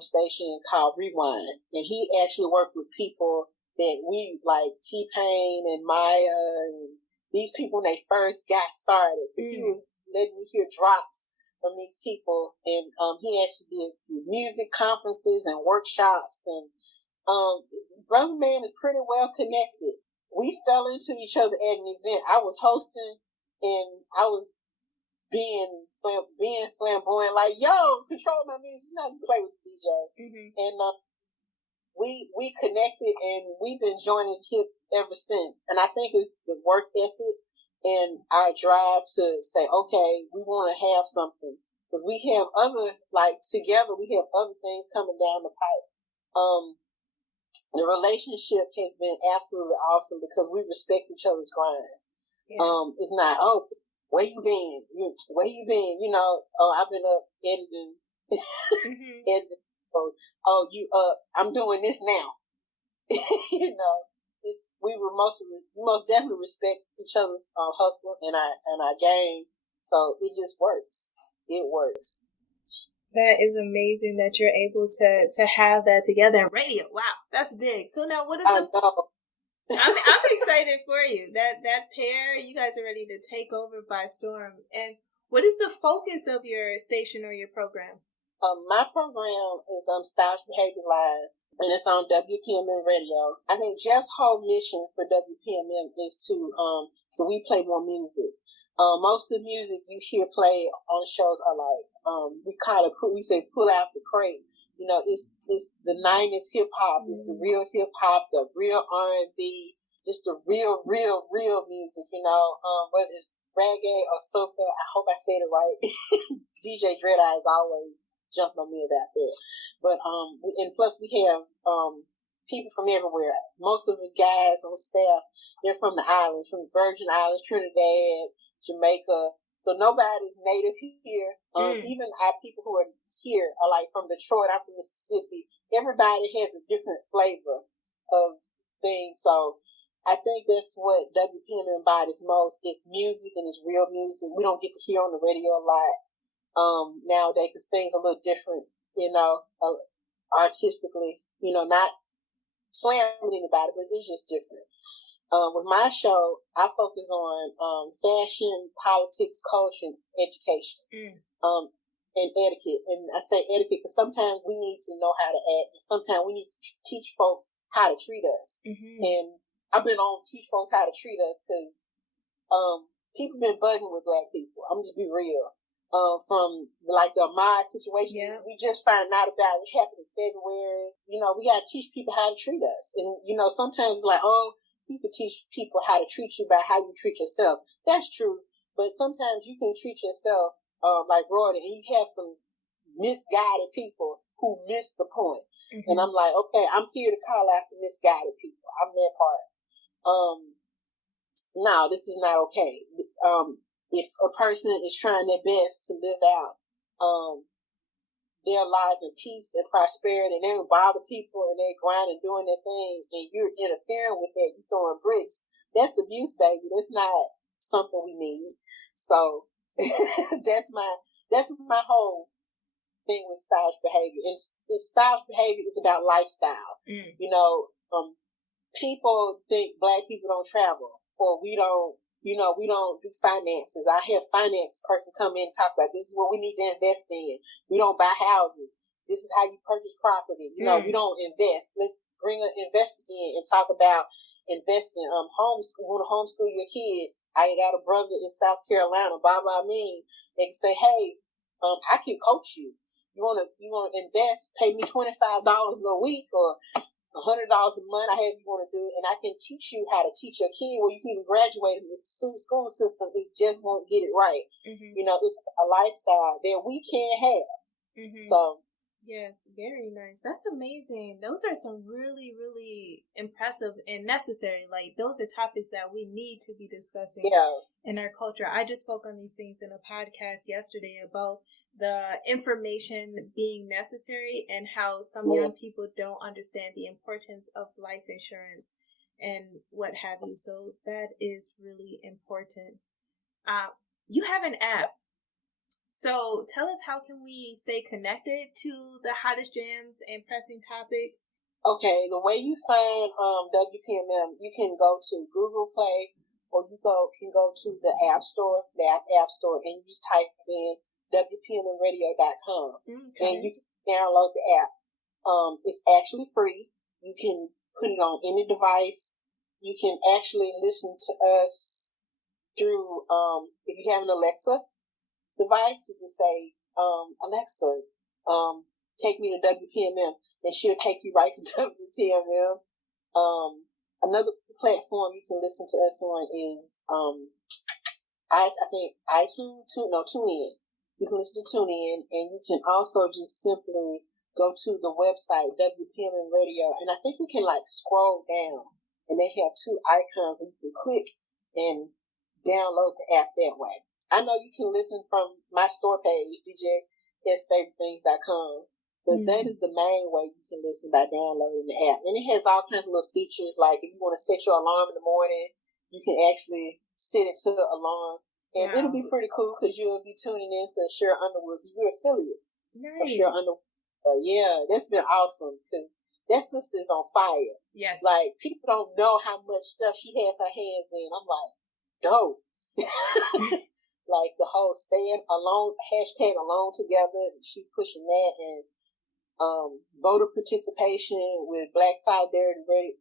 station called Rewind, and he actually worked with people that we like, T-Pain and Maya and these people when they first got started. He was letting me hear drops from these people, and he actually did a few music conferences and workshops, and brother man is pretty well connected. We fell into each other at an event. I was hosting, and I was being flamboyant, like, yo, control my music, you know, you play with the DJ. And we connected, and we've been joining hip ever since. And I think it's the work ethic and our drive to say, okay, we want to have something, because we have other, like, together we have other things coming down the pipe. The relationship has been absolutely awesome because we respect each other's grind. Yes. It's not, oh, where you been? Where you been? You know, oh, I've been up editing. Editing. Oh, you I'm doing this now. You know, we most definitely respect each other's hustle and our game. So it just works. It works. That is amazing that you're able to have that together in radio. Wow, that's big. So now, what is I'm excited for you. That pair, you guys are ready to take over by storm. And what is the focus of your station or your program? My program is Stylish Behavior Live, and it's on WPM Radio. I think Jeff's whole mission for WPM is to we play more music. Most of the music you hear play on shows are like we say pull out the crate. You know, it's the 90s hip hop. It's the real hip hop, the real R&B, just the real music. You know, whether it's reggae or soca. I hope I said it right. DJ Dread Eyes always jumped on me about that. But and plus we have people from everywhere. Most of the guys on staff, they're from the islands, from the Virgin Islands, Trinidad, Jamaica. So nobody's native here. Even our people who are here are like from Detroit. I'm from Mississippi. Everybody has a different flavor of things. So I think that's what WPM embodies most. It's music, and it's real music. We don't get to hear on the radio a lot nowadays because things are a little different, you know, artistically. You know, not slamming anybody, but it's just different. With my show, I focus on fashion, politics, culture, and education, and etiquette. And I say etiquette because sometimes we need to know how to act, and sometimes we need to teach folks how to treat us. And I've been on teach folks how to treat us because people been bugging with Black people. I'm just be real. From like the Ahmaud situation, we just found out about it happened in February. You know, we got to teach people how to treat us, and you know, sometimes it's like, oh, you can teach people how to treat you by how you treat yourself. That's true. But sometimes you can treat yourself like Roy, and you have some misguided people who miss the point. And I'm like, okay, I'm here to call out the misguided people. I'm that part. No, this is not okay. If a person is trying their best to live out their lives in peace and prosperity, and they don't bother people, and they're grinding, doing their thing, and you're interfering with that, you're throwing bricks, that's abuse, baby. That's not something we need. So that's my whole thing with stylish behavior. And stylish behavior is about lifestyle. You know, people think Black people don't travel, or we don't we don't do finances. I have finance person come in and talk about this is what we need to invest in. We don't buy houses. This is how you purchase property. We don't invest. Let's bring an investor in and talk about investing. Homeschool. Want to homeschool your kid? I got a brother in South Carolina. They can say, hey, I can coach you. You want to invest? Pay me $25 a week or $100 a month. I have you want to do it, and I can teach you how to teach your kid. Well, you can even graduate with the school system. It just won't get it right. It's a lifestyle that we can't have. So. Yes, very nice. That's amazing. Those are some really, really impressive and necessary. Like, those are topics that we need to be discussing in our culture. I just spoke on these things in a podcast yesterday about the information being necessary and how some young people don't understand the importance of life insurance and what have you. So that is really important. You have an app. So tell us, how can we stay connected to the hottest jams and pressing topics? Okay, the way you find WPMM, you can go to Google Play, or you can go to the App Store, and you just type in WPMRadio.com, and you can download the app. It's actually free. You can put it on any device. You can actually listen to us through, if you have an Alexa device, you can say, Alexa, take me to WPMM, and she'll take you right to WPMM. Another platform you can listen to us on is I think iTunes, TuneIn. You can listen to TuneIn, and you can also just simply go to the website WPM Radio, and I think you can scroll down, and they have two icons where you can click and download the app that way. I know you can listen from my store page, DJsFavoriteThings.com, but that is the main way you can listen, by downloading the app. And it has all kinds of little features, like if you want to set your alarm in the morning, you can actually set it to the alarm. And it'll be pretty cool because you'll be tuning in to Cheryl Underwood, because we're affiliates of Cheryl Underwood. So that's been awesome, because that sister's on fire. Yes. Like, people don't know how much stuff she has her hands in. I'm like, dope. Like the whole staying alone, #alone together, she pushing that, and voter participation with Black Solidarity Radio.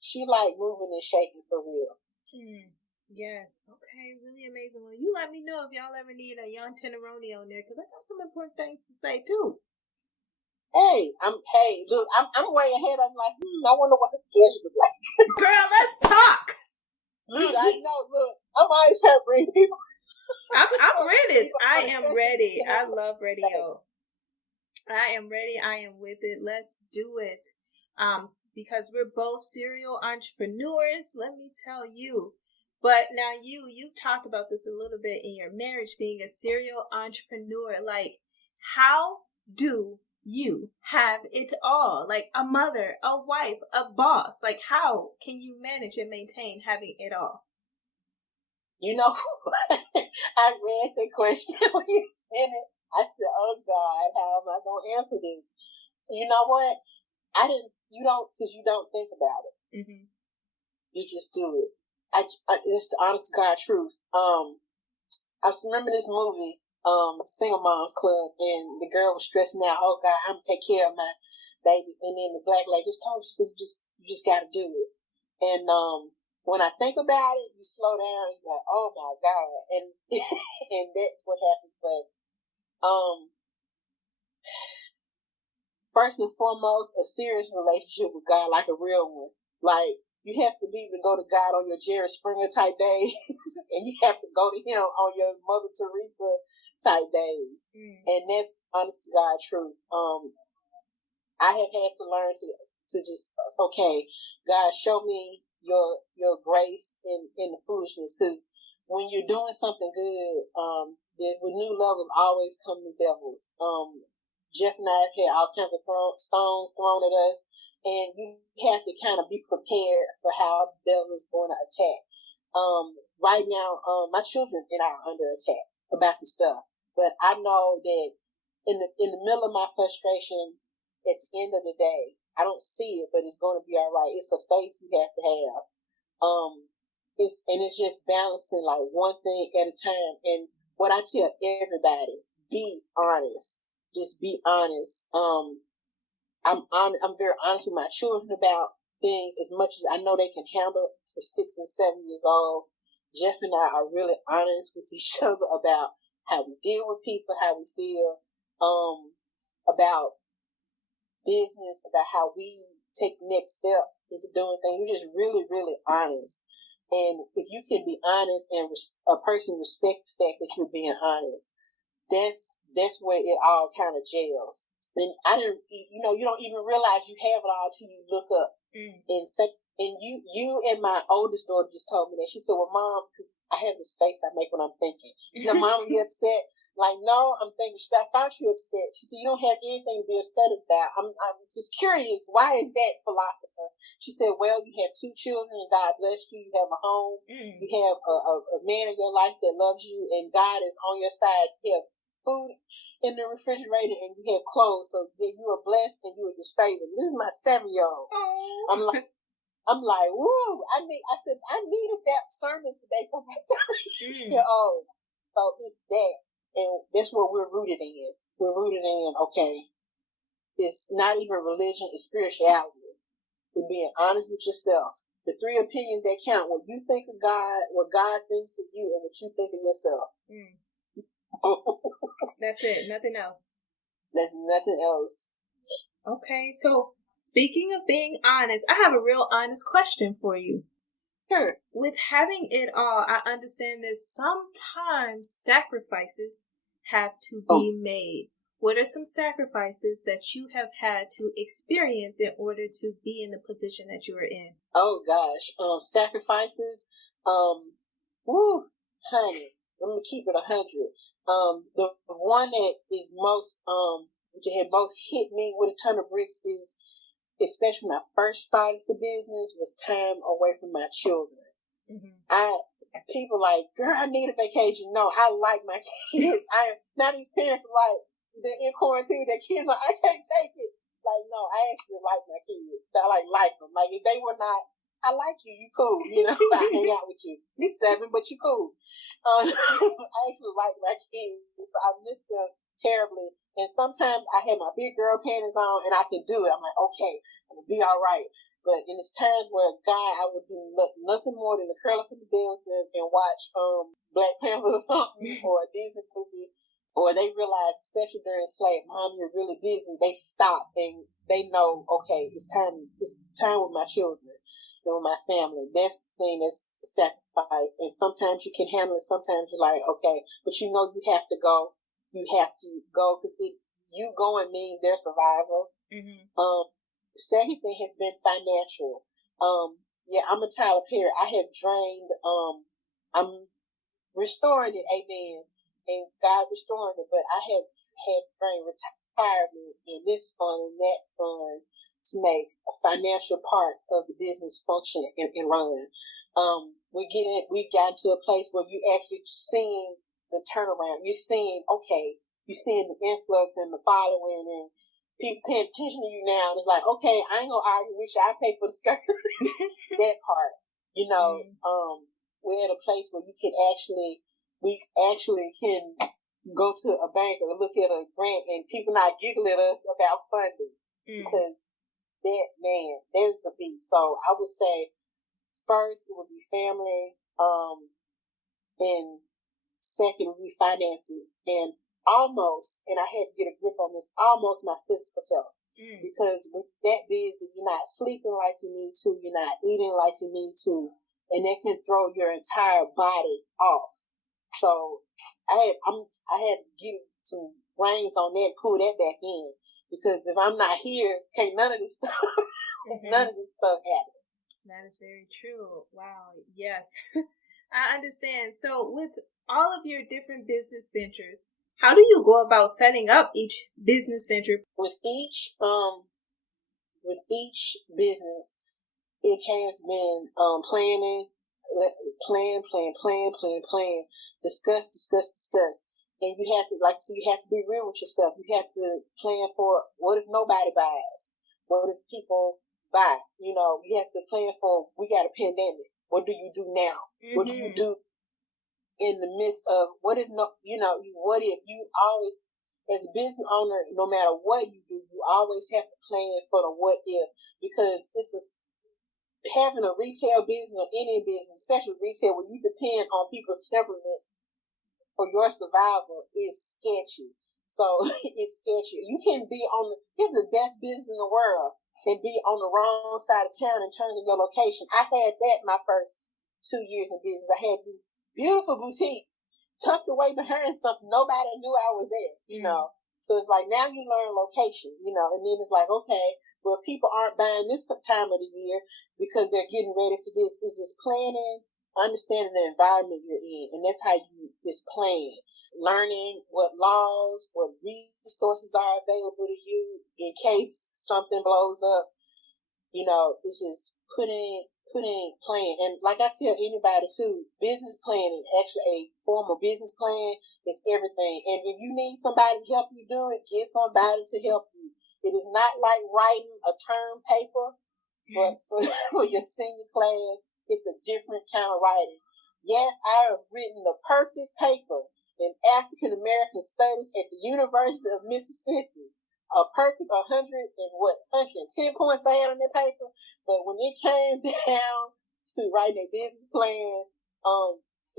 She moving and shaking for real. Yes. Okay. Really amazing. Well, you let me know if y'all ever need a young Tenderoni on there, because I got some important things to say too. Look, I'm way ahead. I'm like, I wonder what the schedule is like. Girl, let's talk. Look, I know. Look, I'm always trying to bring people. I'm ready. I am ready. I love radio. I am ready. I am with it. Let's do it. Because we're both serial entrepreneurs. Let me tell you. But now you've talked about this a little bit in your marriage, being a serial entrepreneur. Like, how do you have it all? Like a mother, a wife, a boss. Like, how can you manage and maintain having it all? You know, I read the question when you sent it. I said, oh God, how am I going to answer this? You know what? Because you don't think about it. You just do it. It's the honest to God truth. I remember this movie, Single Moms Club, and the girl was stressing out. Oh God, I'm gonna take care of my babies, and then the black lady just told her, she said, you just got to do it. And when I think about it, you slow down. And you're like, oh my God, and and that's what happens. But first and foremost, a serious relationship with God, like a real one. Like, you have to be able to go to God on your Jerry Springer type days, and you have to go to Him on your Mother Teresa type days. And that's honest to God truth. I have had to learn to just, okay, God, show me your grace in the foolishness, because when you're doing something good, with new levels always come new devils. Jeff and I have had all kinds of stones thrown at us, and you have to kind of be prepared for how the devil is going to attack. Right now, my children and I are under attack about some stuff, but I know that in the middle of my frustration, at the end of the day, I don't see it, but it's going to be all right. It's a faith you have to have. It's just balancing like one thing at a time. And what I tell everybody, be honest. Just be honest. I'm very honest with my children about things as much as I know they can handle for 6 and 7 years old. Jeff and I are really honest with each other about how we deal with people, how we feel, about business, about how we take the next step into doing things. We're just really, really honest. And if you can be honest and a person respect the fact that you're being honest, that's where it all kind of gels. And you don't even realize you have it all till you look up and say. And you and my oldest daughter just told me that. She said, "Well, Mom," because I have this face I make when I'm thinking. She said, "Mom, are you upset?" Like, no, I'm thinking. She said, "I thought you were upset." She said, "You don't have anything to be upset about. I'm just curious. Why is that, philosopher?" She said, "Well, you have 2 children, and God bless you. You have a home. You have a man in your life that loves you, and God is on your side. You have food in the refrigerator, and you have clothes. So yeah, you are blessed, and you are just favored." This is my 7-year-old. I'm like, woo! I said I needed that sermon today for my 7-year-old. So it's that, and that's what we're rooted in. We're rooted in, okay, it's not even religion, it's spirituality. It's being honest with yourself. The 3 opinions that count: what you think of God, what God thinks of you, and what you think of yourself. That's it. Nothing else. There's nothing else. Okay, so speaking of being honest, I have a real honest question for you. Sure. With having it all, I understand that sometimes sacrifices have to be made. What are some sacrifices that you have had to experience in order to be in the position that you are in? Oh gosh, sacrifices. Honey, I'm gonna keep it 100. The one that is most that had most hit me with a ton of bricks is, especially when I first started the business, was time away from my children. People like, girl, I need a vacation. No, I like my kids. Now these parents are like, they're in quarantine, their kids like, I can't take it. Like, no, I actually like my kids. I like them. Like, if they were not, I like you, you cool. I hang out with you. You're 7, but you cool. I actually like my kids, so I miss them terribly. And sometimes I have my big girl panties on and I can do it. I'm like, okay, I'm gonna be all right. But in these times where God, I would do nothing more than to curl up in the bed with them and watch Black Panther or something, or a Disney movie, or they realize, especially during slave, Mom, you're really busy. They stop and they know, okay, it's time with my children and with my family. That's the thing that's sacrifice. And sometimes you can handle it. Sometimes you're like, okay, but you know you have to go. You have to go because you going means their survival. Second thing has been financial. I'm a Tyler Perry. I have drained. I'm restoring it, amen, and God restoring it. But I have had drained retirement and this fund and that fund to make financial parts of the business function and run. We got to a place where you actually seeing the turnaround. You're seeing the influx and the following and people paying attention to you now. And it's like, okay, I ain't gonna argue with you. I pay for the skirt. That part, we're at a place where we actually can go to a bank or look at a grant and people not giggle at us about funding because there's a beast. So I would say first it would be family, and second would be finances, and I had to get a grip on this, almost my physical health. Because with that busy, you're not sleeping like you need to, you're not eating like you need to, and that can throw your entire body off. So I had to get some reins on that, pull that back in, because if I'm not here, can't none of this stuff happen. That is very true. Wow. Yes. I understand. So with all of your different business ventures, how do you go about setting up each business venture? With each business, it has been planning, plan, discuss. And you have to be real with yourself. You have to plan for what if nobody buys? What if people buy? You have to plan for, we got a pandemic. What do you do now? Mm-hmm. What do you do in the midst of what if what if you always, as a business owner, no matter what you do, you always have to plan for the what if, because having a retail business or any business, especially retail, where you depend on people's temperament for your survival, is sketchy. So it's sketchy. You can be have the best business in the world and be on the wrong side of town in terms of your location. I had that my first 2 years in business. I had this beautiful boutique tucked away behind something. Nobody knew I was there, you know. So it's like, now you learn location, you know, and then it's like, okay, well, people aren't buying this time of the year because they're getting ready for this. It's just planning, understanding the environment you're in, and that's how you just plan. Learning what laws, what resources are available to you in case something blows up. You know, it's just putting plan. And like I tell anybody too, business plan is actually a formal business plan. It's everything. And if you need somebody to help you do it, get somebody to help you. It is not like writing a term paper for your senior class. It's a different kind of writing. Yes, I have written the perfect paper in African American Studies at the University of Mississippi. A perfect 110 points I had on that paper. But when it came down to writing a business plan,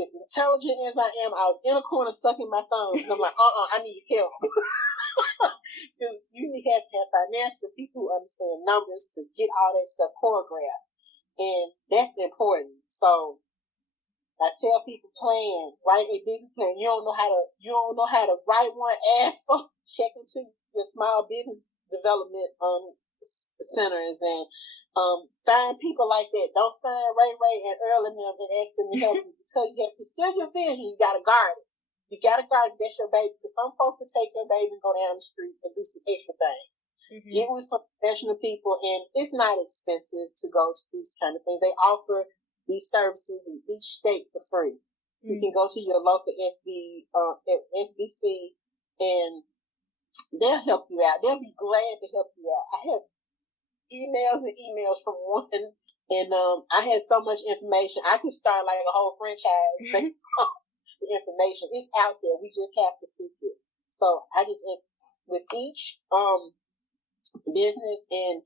as intelligent as I am, I was in a corner sucking my thumbs. And I'm like, I need help. Because you have to have financial people who understand numbers to get all that stuff choreographed. And that's important. So I tell people, write a business plan. You don't know how to write one, ask for, check into your small business development centers, and find people like that. Don't find Ray and Earl and them and ask them to help you, because it's still your vision. You got to guard it. You got to guard it. That's your baby. Because some folks will take your baby and go down the street and do some extra things. Mm-hmm. Get with some professional people, and it's not expensive to go to these kind of things. They offer these services in each state for free. Mm-hmm. You can go to your local SBC, and they'll help you out. They'll be glad to help you out. I have emails and emails from one, and I have so much information. I can start like a whole franchise based on the information. It's out there. We just have to seek it. So I just, with each business, and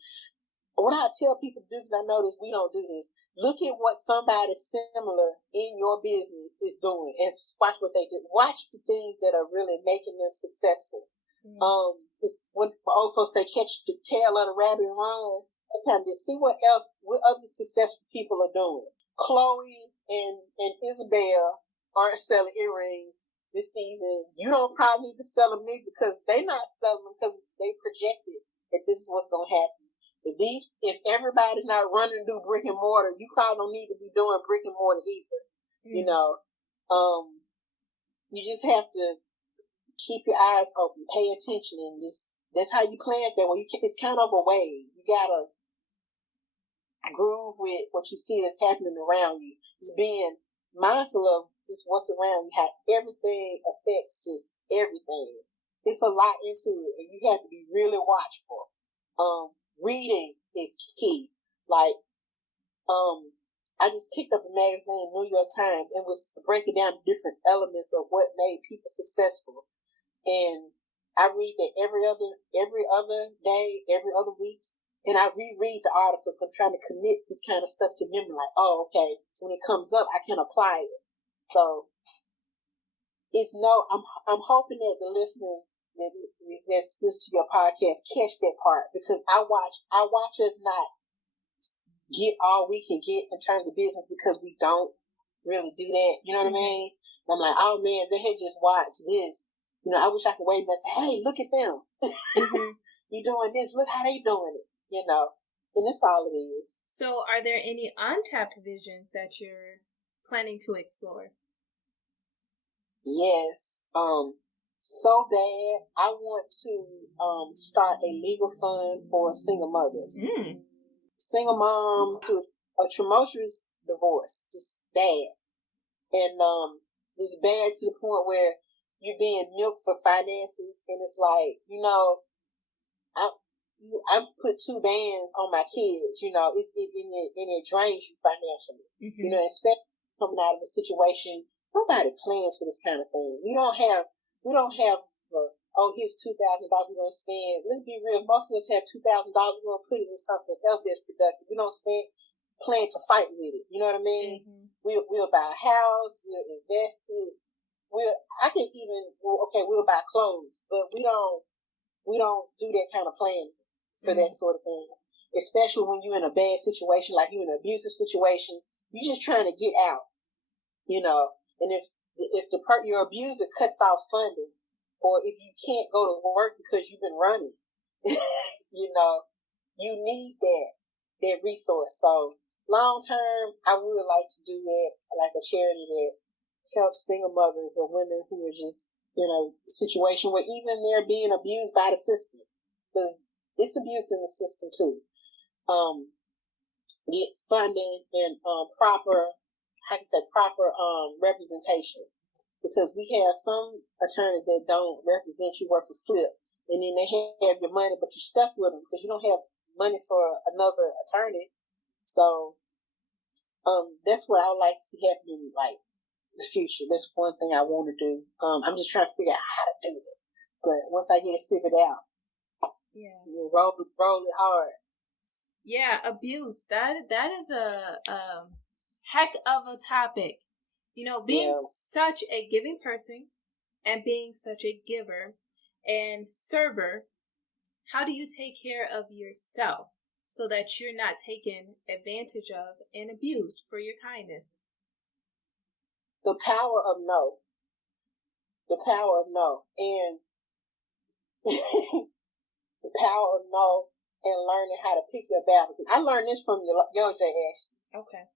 what I tell people to do, because I notice we don't do this, look at what somebody similar in your business is doing and watch what they do. Watch the things that are really making them successful. Mm-hmm. It's when old folks say, catch the tail of the rabbit and run. See what other successful people are doing. Chloe and Isabel aren't selling earrings this season. You don't probably need to sell them either, because they're not selling them because they projected that this is what's going to happen. If everybody's not running to do brick and mortar, you probably don't need to be doing brick and mortar either. Mm-hmm. You know, you just have to keep your eyes open, pay attention, and that's how you plan that way. It's kind of a wave. You gotta groove with what you see that's happening around you. Just being mindful of just what's around you, how everything affects just everything. It's a lot into it, and you have to be really watchful. Reading is key. Like, I just picked up a magazine, New York Times, and was breaking down different elements of what made people successful. And I read that every other day, every other week, and I reread the articles. I'm trying to commit this kind of stuff to memory. Like, oh, okay, so when it comes up, I can apply it. So I'm hoping that the listeners that listen to your podcast catch that part, because I watch us not get all we can get in terms of business, because we don't really do that. You know what I mean? And I'm like, oh man, they had just watched this. You know, I wish I could wave and say, hey, look at them. Mm-hmm. You doing this. Look how they doing it. You know, and that's all it is. So are there any untapped visions that you're planning to explore? Yes. So bad. I want to start a legal fund for single mothers. Single mom to a tumultuous divorce. Just bad. And it's bad to the point where you're being milked for finances, and it's like, you know, I put 2 bands on my kids, you know, it drains you financially, you know, especially coming out of a situation. Nobody plans for this kind of thing. We don't have, here's $2,000 we're going to spend. Let's be real. Most of us have $2,000. We're going to put it in something else that's productive. We don't plan to fight with it. You know what I mean? Mm-hmm. We'll buy a house. We'll invest it. We'll buy clothes, but we don't do that kind of planning for that sort of thing. Especially when you're in a bad situation, like you're in an abusive situation, you're just trying to get out, you know. And if your abuser cuts off funding, or if you can't go to work because you've been running, you know, you need that resource. So long term, I would like to do that, like a charity that helps single mothers or women who are just in a situation where even they're being abused by the system, because it's abuse in the system too. Get funding and proper representation, because we have some attorneys that don't represent you worth a flip, and then they have your money, but you're stuck with them because you don't have money for another attorney. So that's what I would like to see happen in like the future. That's one thing I want to do. I'm just trying to figure out how to do it, but once I get it figured out, we'll roll it hard. Yeah, abuse. That is a heck of a topic. You know, being such a giving person and being such a giver and server, how do you take care of yourself so that you're not taken advantage of and abused for your kindness? The power of no. The power of no. And the power of no, and learning how to pick your balance. I learned this from Yo J. Ashley. Okay.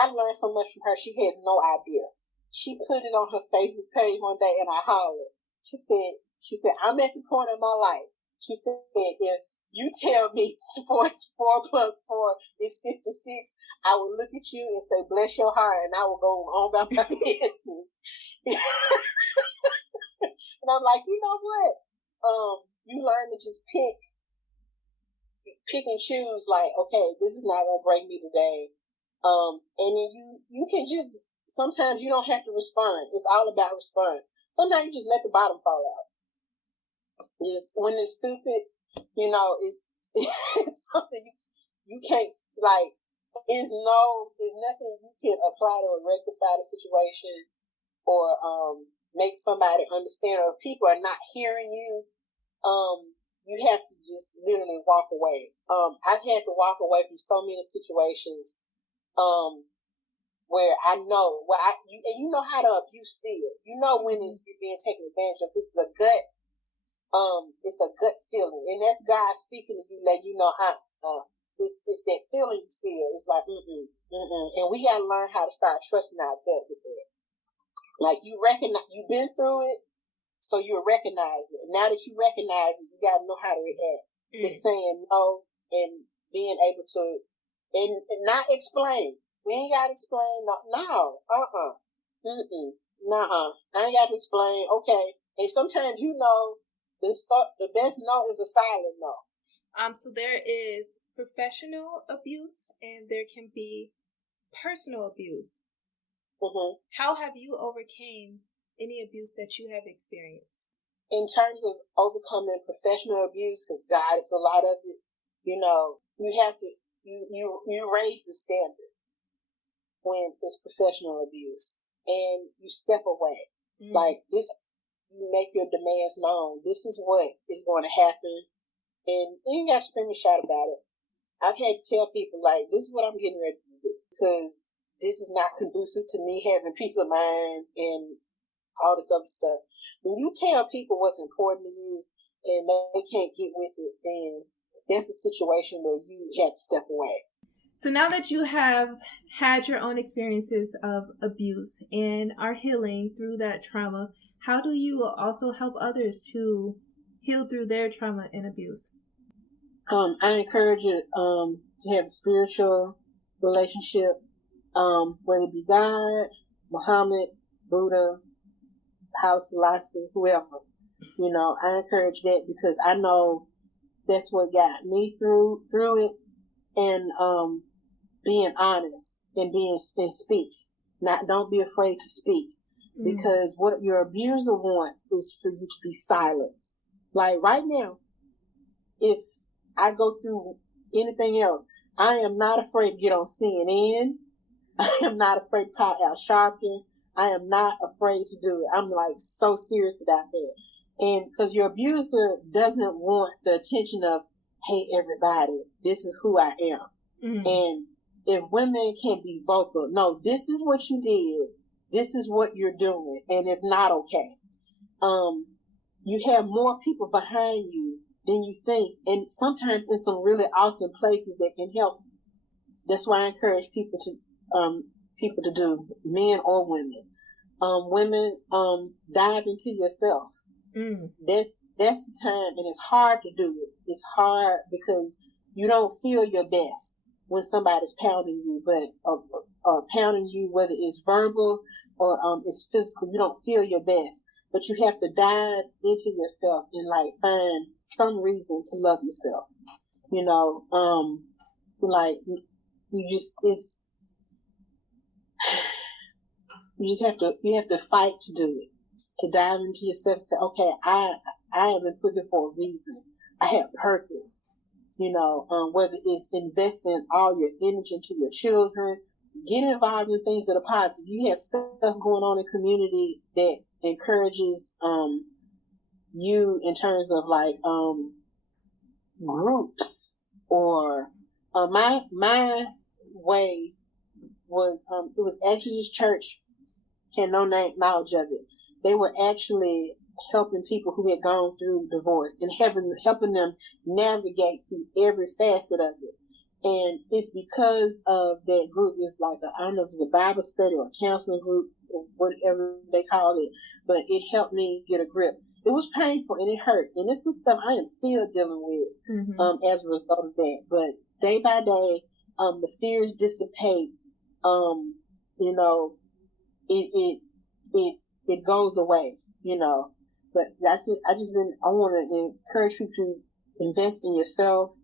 I learned so much from her, she has no idea. She put it on her Facebook page one day and I hollered. She said, I'm at the point in my life. She said, if you tell me 4 plus 4 is 56, I will look at you and say, bless your heart, and I will go on about my business. And I'm like, you know what? You learn to just pick and choose, like, okay, this is not going to break me today. And then you can just, sometimes you don't have to respond. It's all about response. Sometimes you just let the bottom fall out. Just when it's stupid, you know, it's something you can't, like, there's nothing you can apply to rectify the situation or make somebody understand, or if people are not hearing you, you have to just literally walk away. I've had to walk away from so many situations where I know, you know how the abuse feels. You know when you're being taken advantage of. This is a gut. It's a gut feeling, and that's God speaking to you, letting you know, it's that feeling you feel. It's like, and we gotta learn how to start trusting our gut with that. Like, you recognize, you've been through it, so you'll recognize it. Now that you recognize it, you gotta know how to react. It's saying no and being able to, and not explain. We ain't gotta explain. No. I ain't gotta explain. Okay, and sometimes the best no is a silent no. So there is professional abuse and there can be personal abuse. Mm-hmm. How have you overcame any abuse that you have experienced? In terms of overcoming professional abuse, because God, it's a lot of it. You know, you have to you raise the standard when it's professional abuse, and you step away. Mm-hmm. Like this. You make your demands known. This is what is going to happen. And you ain't got to scream and shout about it. I've had to tell people, like, this is what I'm getting ready to do, because this is not conducive to me having peace of mind and all this other stuff. When you tell people what's important to you and they can't get with it, then that's a situation where you have to step away. So now that you have had your own experiences of abuse and are healing through that trauma, how do you also help others to heal through their trauma and abuse? I encourage you to have a spiritual relationship, whether it be God, Muhammad, Buddha, Haile Selassie, whoever. You know, I encourage that because I know that's what got me through it. And being honest and speak. Don't be afraid to speak, because what your abuser wants is for you to be silenced. Like right now, if I go through anything else, I am not afraid to get on CNN. I am not afraid to call Al Sharpton. I am not afraid to do it. I'm like so serious about that. And because your abuser doesn't want the attention of, hey, everybody, this is who I am. And if women can be vocal, no, this is what you did. This is what you're doing. And it's not okay. You have more people behind you than you think. And sometimes in some really awesome places that can help. That's why I encourage people to do, men or women. Women, dive into yourself. That's the time, and it's hard to do it. It's hard because you don't feel your best when somebody's pounding you, but pounding you, whether it's verbal or it's physical, you don't feel your best. But you have to dive into yourself and like find some reason to love yourself. You know, like you have to fight to do it. To dive into yourself and say, okay, I have been put here for a reason. I have purpose. You know, whether it's investing all your energy into your children, get involved in things that are positive. You have stuff going on in the community that encourages you in terms of like groups or my way was it was actually this church had no knowledge of it. They were actually helping people who had gone through divorce and helping them navigate through every facet of it. And it's because of that group. It's like, I don't know if it's a Bible study or a counseling group or whatever they called it, but it helped me get a grip. It was painful and it hurt. And it's some stuff I am still dealing with as a result of that. But day by day, the fears dissipate. You know, it goes away, you know. But I want to encourage people to invest in yourself.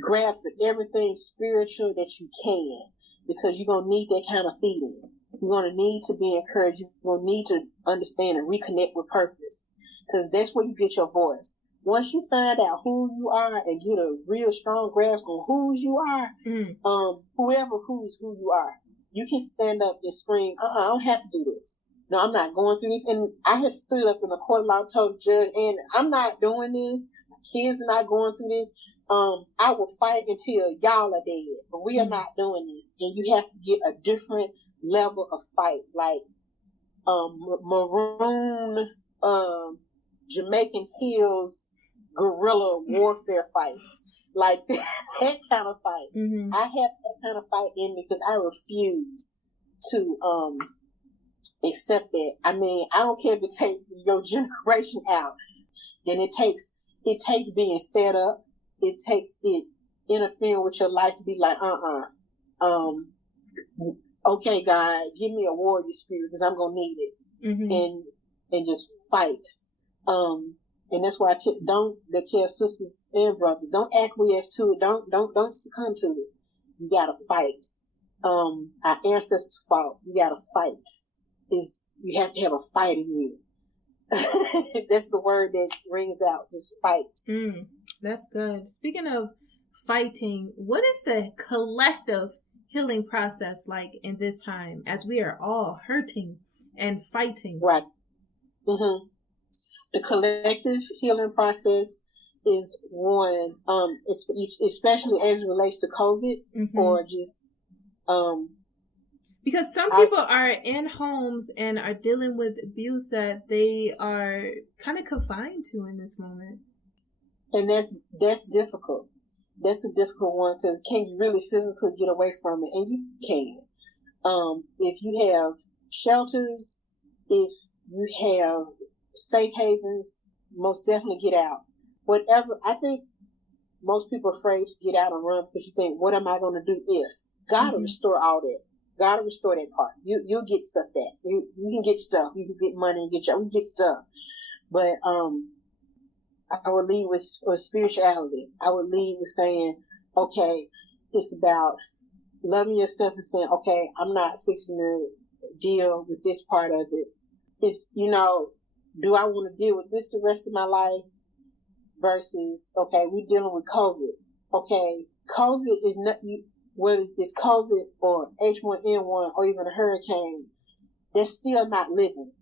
Grab for everything spiritual that you can, because you're going to need that kind of feeding. You're going to need to be encouraged. You're going to need to understand and reconnect with purpose, because that's where you get your voice. Once you find out who you are and get a real strong grasp on whose you are, who's who you are, you can stand up and scream, I don't have to do this. No, I'm not going through this. And I have stood up in a court of law, told the judge, and I'm not doing this. My kids are not going through this. I will fight until y'all are dead, but we are not doing this. And you have to get a different level of fight, like maroon Jamaican Hills guerrilla warfare fight, like that kind of fight. I have that kind of fight in me because I refuse to accept that. I mean, I don't care if it takes your generation out, and it takes being fed up. It takes it interfering with your life to be like, okay, God, give me a warrior spirit because I'm gonna need it, and just fight. And that's why I tell sisters and brothers, don't acquiesce to it. Don't succumb to it. You gotta fight. Our ancestors fought. You gotta fight. You have to have a fight in you. That's the word that rings out. Just fight. That's good. Speaking of fighting, what is the collective healing process like in this time as we are all hurting and fighting? Right. The collective healing process is one, especially as it relates to COVID or just because some people are in homes and are dealing with abuse that they are kind of confined to in this moment. And that's difficult. That's a difficult one, because can you really physically get away from it? And you can. If you have shelters, if you have safe havens, most definitely get out. Whatever, I think most people are afraid to get out and run because you think, what am I going to do if? God will restore all that. Gotta restore that part. You'll get stuff back. You can get stuff. You can get money and you can get stuff. But I would lead with spirituality. I would lead with saying, okay, it's about loving yourself and saying, okay, I'm not fixing to deal with this part of it. It's, do I want to deal with this the rest of my life? Versus, okay, we're dealing with COVID. Okay, COVID is not, whether it's COVID or H1N1 or even a hurricane, they're still not living.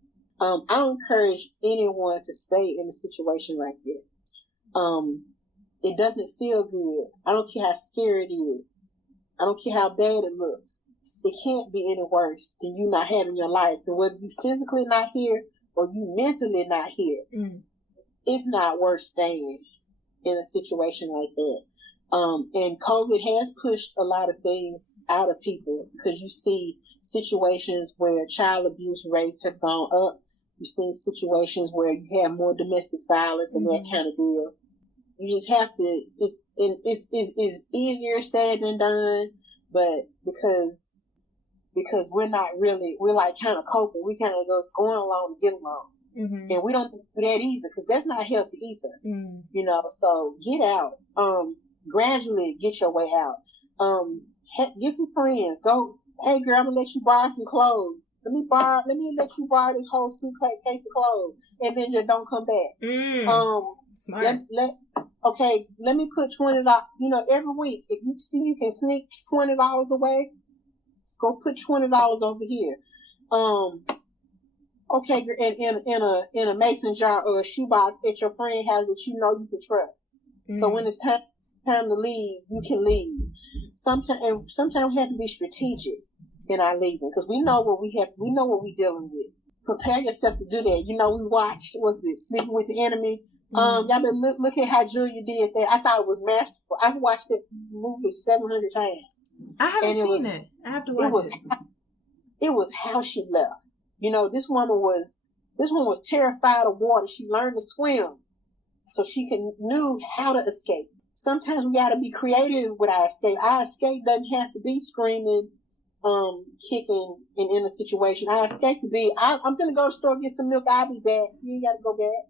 I don't encourage anyone to stay in a situation like that. It doesn't feel good. I don't care how scary it is. I don't care how bad it looks. It can't be any worse than you not having your life. And whether you physically not here or you mentally not here, it's not worth staying in a situation like that. And COVID has pushed a lot of things out of people because you see situations where child abuse rates have gone up. You've seen situations where you have more domestic violence and that kind of deal. You just have to, it's easier said than done, but because we're not really, we're like kind of coping. We kind of goes going along to get along. And we don't do that either because that's not healthy either. So get out. Gradually get your way out. Get some friends. Go, hey girl, I'm gonna let you borrow some clothes. Let me let you borrow this whole suitcase of clothes, and then just don't come back. Smart. Let me put $20. Every week, if you see you can sneak $20 away, go put $20 over here. Okay, in a mason jar or a shoebox at your friend house that you can trust. So when it's time to leave, you can leave. Sometimes we have to be strategic in our leaving because we know what we're dealing with. Prepare yourself to do that. We watched, Sleeping with the Enemy. Y'all been look at how Julia did that. I thought it was masterful. I've watched that movie 700 times. I haven't seen it. I have to watch it. It was how she left. This woman was terrified of water. She learned to swim so she knew how to escape. Sometimes we got to be creative with our escape. Our escape doesn't have to be screaming, kicking in a situation. Our escape could be, I'm going to go to the store, get some milk. I'll be back. You ain't got to go back.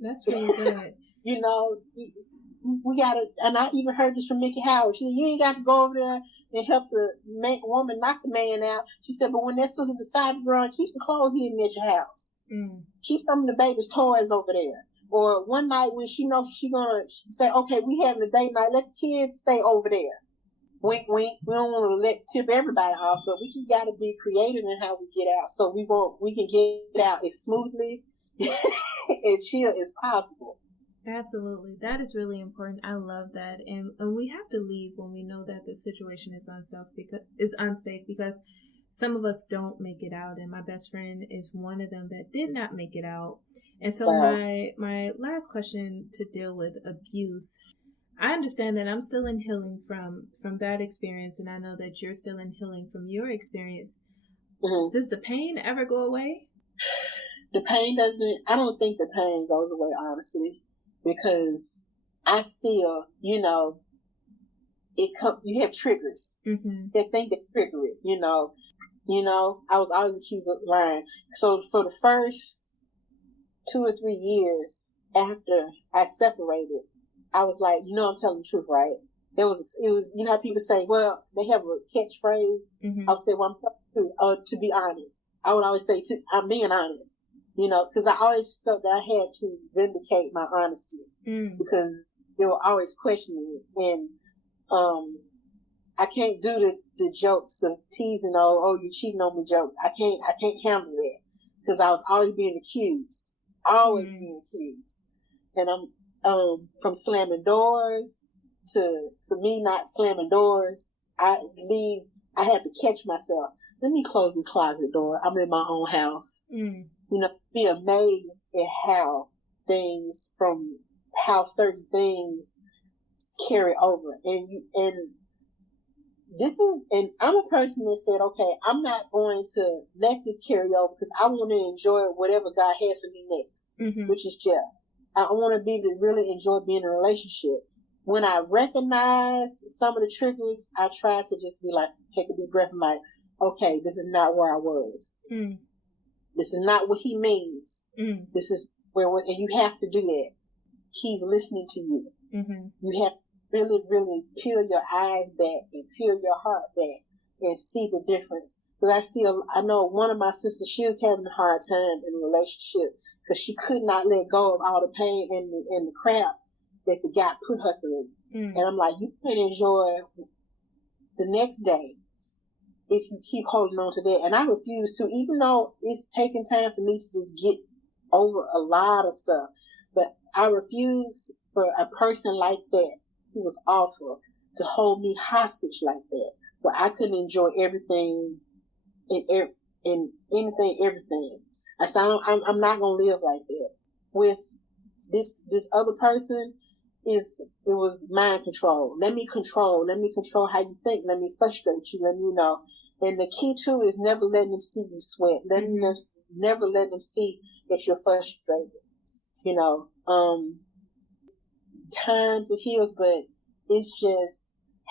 That's really good. We got to, and I even heard this from Mickey Howard. She said, you ain't got to go over there and help the woman knock the man out. She said, but when that sister decides to run, keep some clothes hidden at your house. Keep some of the baby's toys over there. Or one night when she knows she's going to say, okay, we having a date night, let the kids stay over there. Wink, wink. We don't want to tip everybody off, but we just got to be creative in how we get out so we can get out as smoothly and chill as possible. Absolutely. That is really important. I love that. And we have to leave when we know that the situation is unsafe because some of us don't make it out. And my best friend is one of them that did not make it out. And so my last question to deal with abuse, I understand that I'm still in healing from that experience. And I know that you're still in healing from your experience. Does the pain ever go away? The pain I don't think the pain goes away, honestly. Because I still, you have triggers. That thing that trigger it, I was always accused of lying. So for the first 2 or 3 years after I separated, I was like, I'm telling the truth, right? It was, how people say, well, they have a catchphrase. I would say, well, I'm telling the truth, to be honest. I would always say, I'm being honest. Because I always felt that I had to vindicate my honesty because they were always questioning it. And I can't do the jokes of teasing, you're cheating on me jokes. I can't handle that because I was always being accused. Being accused. And I'm from slamming doors for me not slamming doors, I believe I had to catch myself. Let me close this closet door. I'm in my own house. Be amazed at how certain things carry over. And I'm a person that said, okay, I'm not going to let this carry over because I want to enjoy whatever God has for me next, which is Jeff. I want to be able to really enjoy being in a relationship. when I recognize some of the triggers, I try to just be like, take a deep breath and like, okay, this is not where I was. This is not what he means. This is where, and you have to do that. He's listening to you. You have to really, really peel your eyes back and peel your heart back and see the difference. Because I know one of my sisters, she was having a hard time in a relationship because she could not let go of all the pain and the crap that the guy put her through. And I'm like, you can enjoy the next day if you keep holding on to that. And I refuse to, even though it's taking time for me to just get over a lot of stuff. But I refuse for a person like that, who was awful, to hold me hostage like that, where I couldn't enjoy everything and anything, everything. I said, I'm not going to live like that. With this other person, it was mind control. Let me control how you think. Let me frustrate you. Let me know. And the key too is never letting them see you sweat. Never let them see that you're frustrated. You know, times it heals, but it's just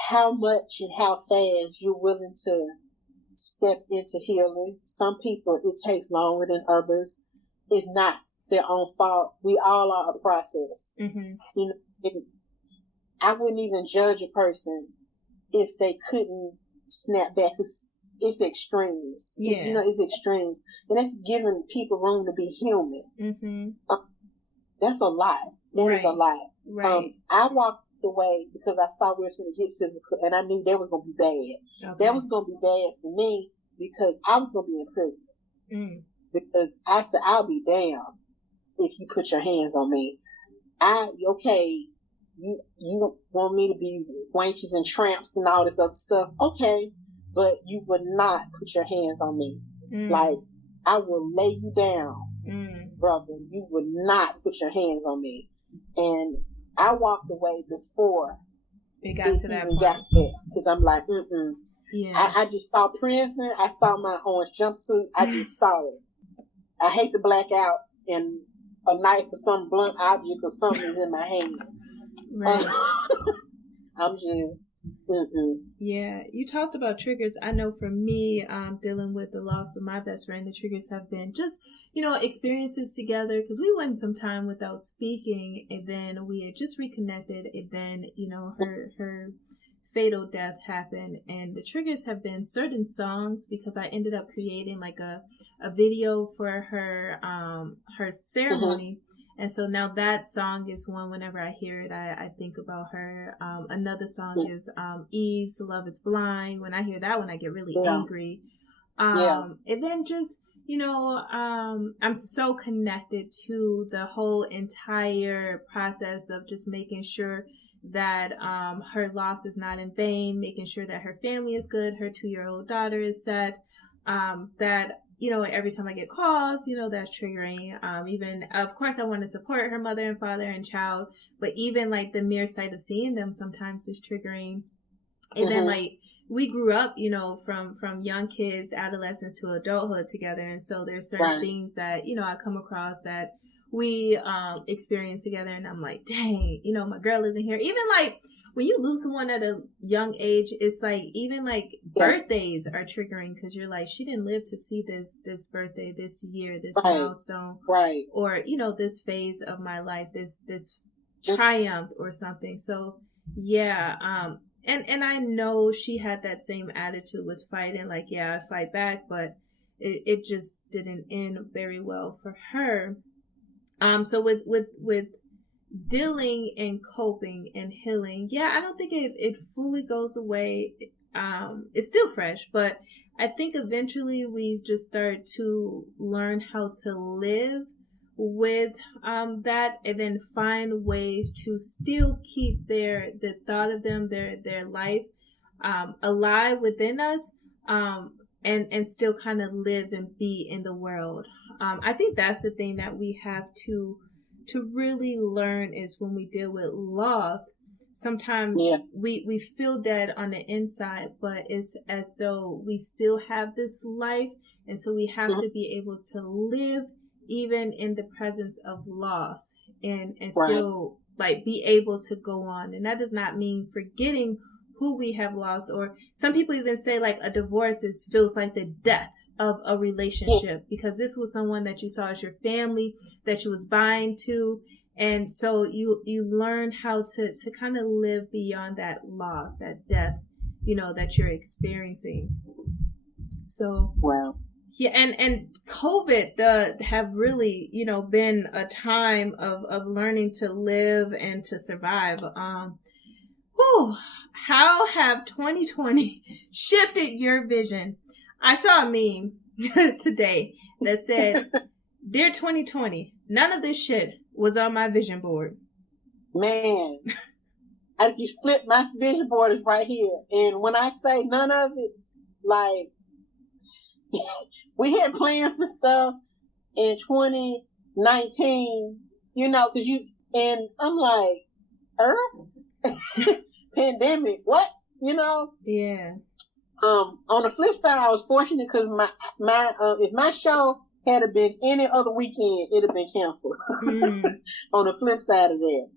how much and how fast you're willing to step into healing. Some people, it takes longer than others. It's not their own fault. We all are a process. You know, I wouldn't even judge a person if they couldn't snap back. It's extremes. It's extremes. And that's giving people room to be human. That's a lot. That is a lot. Right. I walked away because I saw we were going to get physical, and I knew that was going to be bad. Okay. That was going to be bad for me because I was going to be in prison. Because I said, I'll be damned if you put your hands on me. You want me to be wenches and tramps and all this other stuff. Okay. But you would not put your hands on me. Like, I will lay you down, brother. You would not put your hands on me. And I walked away before it got to that point. Because I'm like, Yeah. I just saw prison. I saw my orange jumpsuit. I just saw it. I hate to black out and a knife or some blunt object or something is in my hand. Right. I'm just, Yeah, you talked about triggers. I know for me, dealing with the loss of my best friend, the triggers have been just, experiences together, because we went some time without speaking, and then we had just reconnected, and then, her fatal death happened, and the triggers have been certain songs, because I ended up creating like a video for her ceremony. And so now that song is one, whenever I hear it, I think about her. Another song is Eve's Love is Blind. When I hear that one, I get really angry. And then just, I'm so connected to the whole entire process of just making sure that her loss is not in vain, making sure that her family is good, her 2-year-old daughter is set, that every time I get calls, that's triggering. Even, of course, I want to support her mother and father and child, but even like the mere sight of seeing them sometimes is triggering. And then like we grew up, from young kids, adolescents to adulthood together. And so there's certain things that, I come across that we experience together. And I'm like, dang, my girl isn't here. Even like, when you lose someone at a young age, it's like even like birthdays are triggering, because you're like, she didn't live to see this birthday, this year, this milestone, or this phase of my life, this triumph or something. So and I know she had that same attitude with fighting, like, I fight back, but it just didn't end very well for her. So with dealing and coping and healing, I don't think it fully goes away. It's still fresh, but I think eventually we just start to learn how to live with that, and then find ways to still keep the thought of them, their life alive within us, and still kind of live and be in the world. I think that's the thing that we have to really learn, is when we deal with loss, sometimes we feel dead on the inside, but it's as though we still have this life, and so we have to be able to live even in the presence of loss, and still like be able to go on. And that does not mean forgetting who we have lost, or some people even say like a divorce feels like the death of a relationship, because this was someone that you saw as your family, that you was buying to. And so you learn how to kind of live beyond that loss, that death, that you're experiencing. So, wow. Yeah, and COVID have really, been a time of learning to live and to survive. How have 2020 shifted your vision? I saw a meme today that said, "Dear 2020, none of this shit was on my vision board." Man, I just flipped my vision board is right here. And when I say none of it, like, we had plans for stuff in 2019, because and I'm like, pandemic, what? Yeah. On the flip side, I was fortunate because my if my show had been any other weekend, it'd have been canceled. On the flip side of that,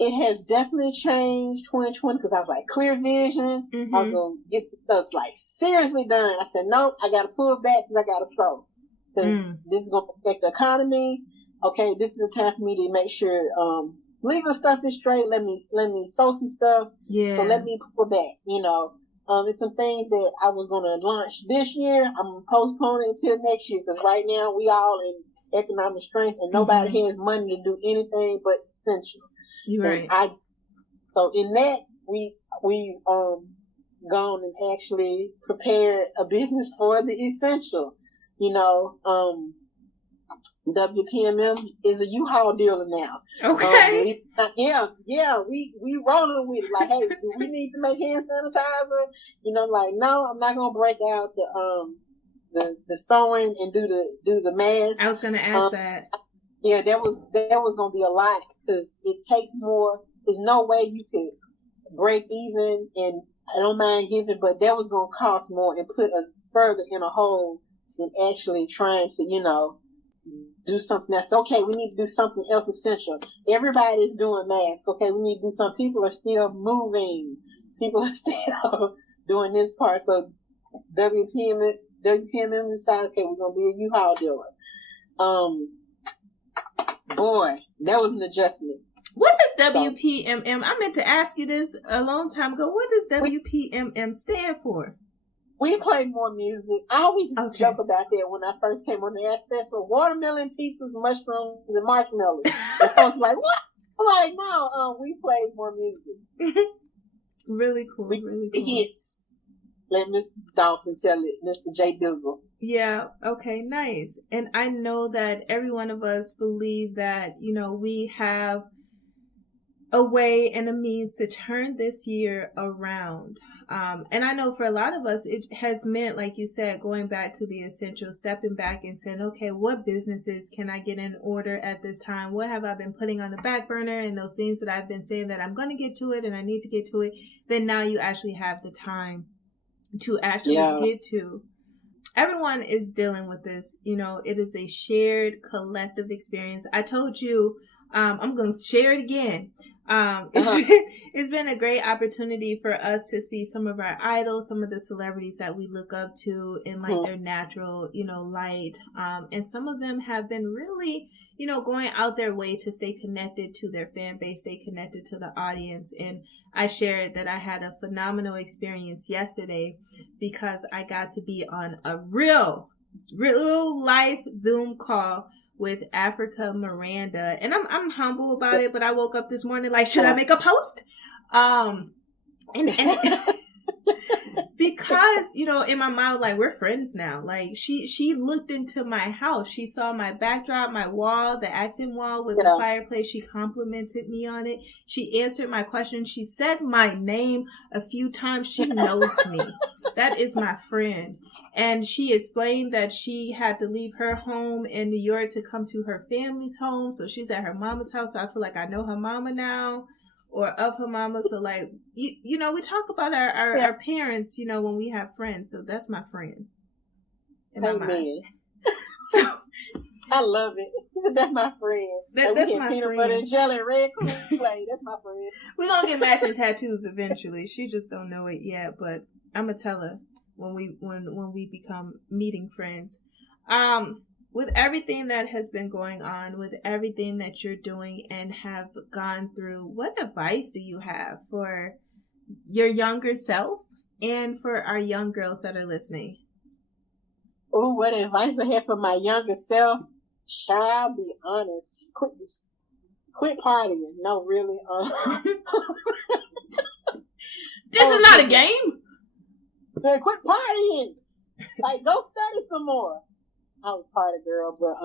it has definitely changed 2020 because I was like, clear vision. Mm-hmm. I was going to get the stuff like seriously done. I said, nope, I got to pull back because I got to sow. Because this is going to affect the economy. Okay, this is the time for me to make sure legal stuff is straight. Let me sow some stuff. Yeah. So let me pull back, There's some things that I was going to launch this year. I'm going to postpone it until next year because right now we all in economic strengths and nobody has money to do anything but essential. You're right. So in that, we gone and actually prepared a business for the essential. WPMM is a U-Haul dealer now. Okay. We rolling with it. Like, hey, do we need to make hand sanitizer? No, I'm not gonna break out the sewing and do the mask. I was gonna ask that. Yeah, that was gonna be a lot because it takes more. There's no way you could break even, and I don't mind giving, but that was gonna cost more and put us further in a hole than actually trying to, do something else. Okay, we need to do something else essential. Everybody's doing masks. Okay, we need to do something. People are still moving. People are still doing this part. So WPMM decided, okay, we're gonna be a U-Haul dealer. Boy, that was an adjustment. What does WPMM? I meant to ask you this a long time ago. What does WPMM stand for? We play more music. I always joke about that when I first came on there. I stands for watermelon, pizzas, mushrooms, and marshmallows. And folks were like, what? I'm like, no, we play more music. Really cool. Really cool. Hits. Let Mr. Dawson tell it. Mr. J. Dizzle. Yeah. Okay. Nice. And I know that every one of us believe that, we have a way and a means to turn this year around. And I know for a lot of us, it has meant, like you said, going back to the essential, stepping back and saying, okay, what businesses can I get in order at this time? What have I been putting on the back burner? And those things that I've been saying that I'm going to get to it and I need to get to it. Then now you actually have the time to actually get to. Everyone is dealing with this. It is a shared collective experience. I told you, I'm going to share it again. It's been a great opportunity for us to see some of our idols, some of the celebrities that we look up to in like their natural, light. And some of them have been really, going out their way to stay connected to their fan base, stay connected to the audience. And I shared that I had a phenomenal experience yesterday because I got to be on a real life Zoom call with Africa Miranda, and I'm humble about it, but I woke up this morning like, should I make a post? And because, in my mind, like, we're friends now. Like, she looked into my house. She saw my backdrop, my wall, the accent wall with the fireplace. She complimented me on it. She answered my questions. She said my name a few times. She knows me. That is my friend. And she explained that she had to leave her home in New York to come to her family's home. So she's at her mama's house. So I feel like I know her mama now, or of her mama. So like, we talk about our parents, when we have friends. So that's my friend in my mind. I love it. He said, that's my friend. That's my peanut friend. Butter and jelly and red Kool-Aid. That's my friend. We're going to get matching tattoos eventually. She just don't know it yet, but I'm going to tell her when we become meeting friends. With everything that has been going on, with everything that you're doing and have gone through, what advice do you have for your younger self and for our young girls that are listening? Oh, what advice I have for my younger self? Child, be honest. Quit partying. No, really. This is not a game. Man, quit partying. Like, go study some more. I was a party girl, but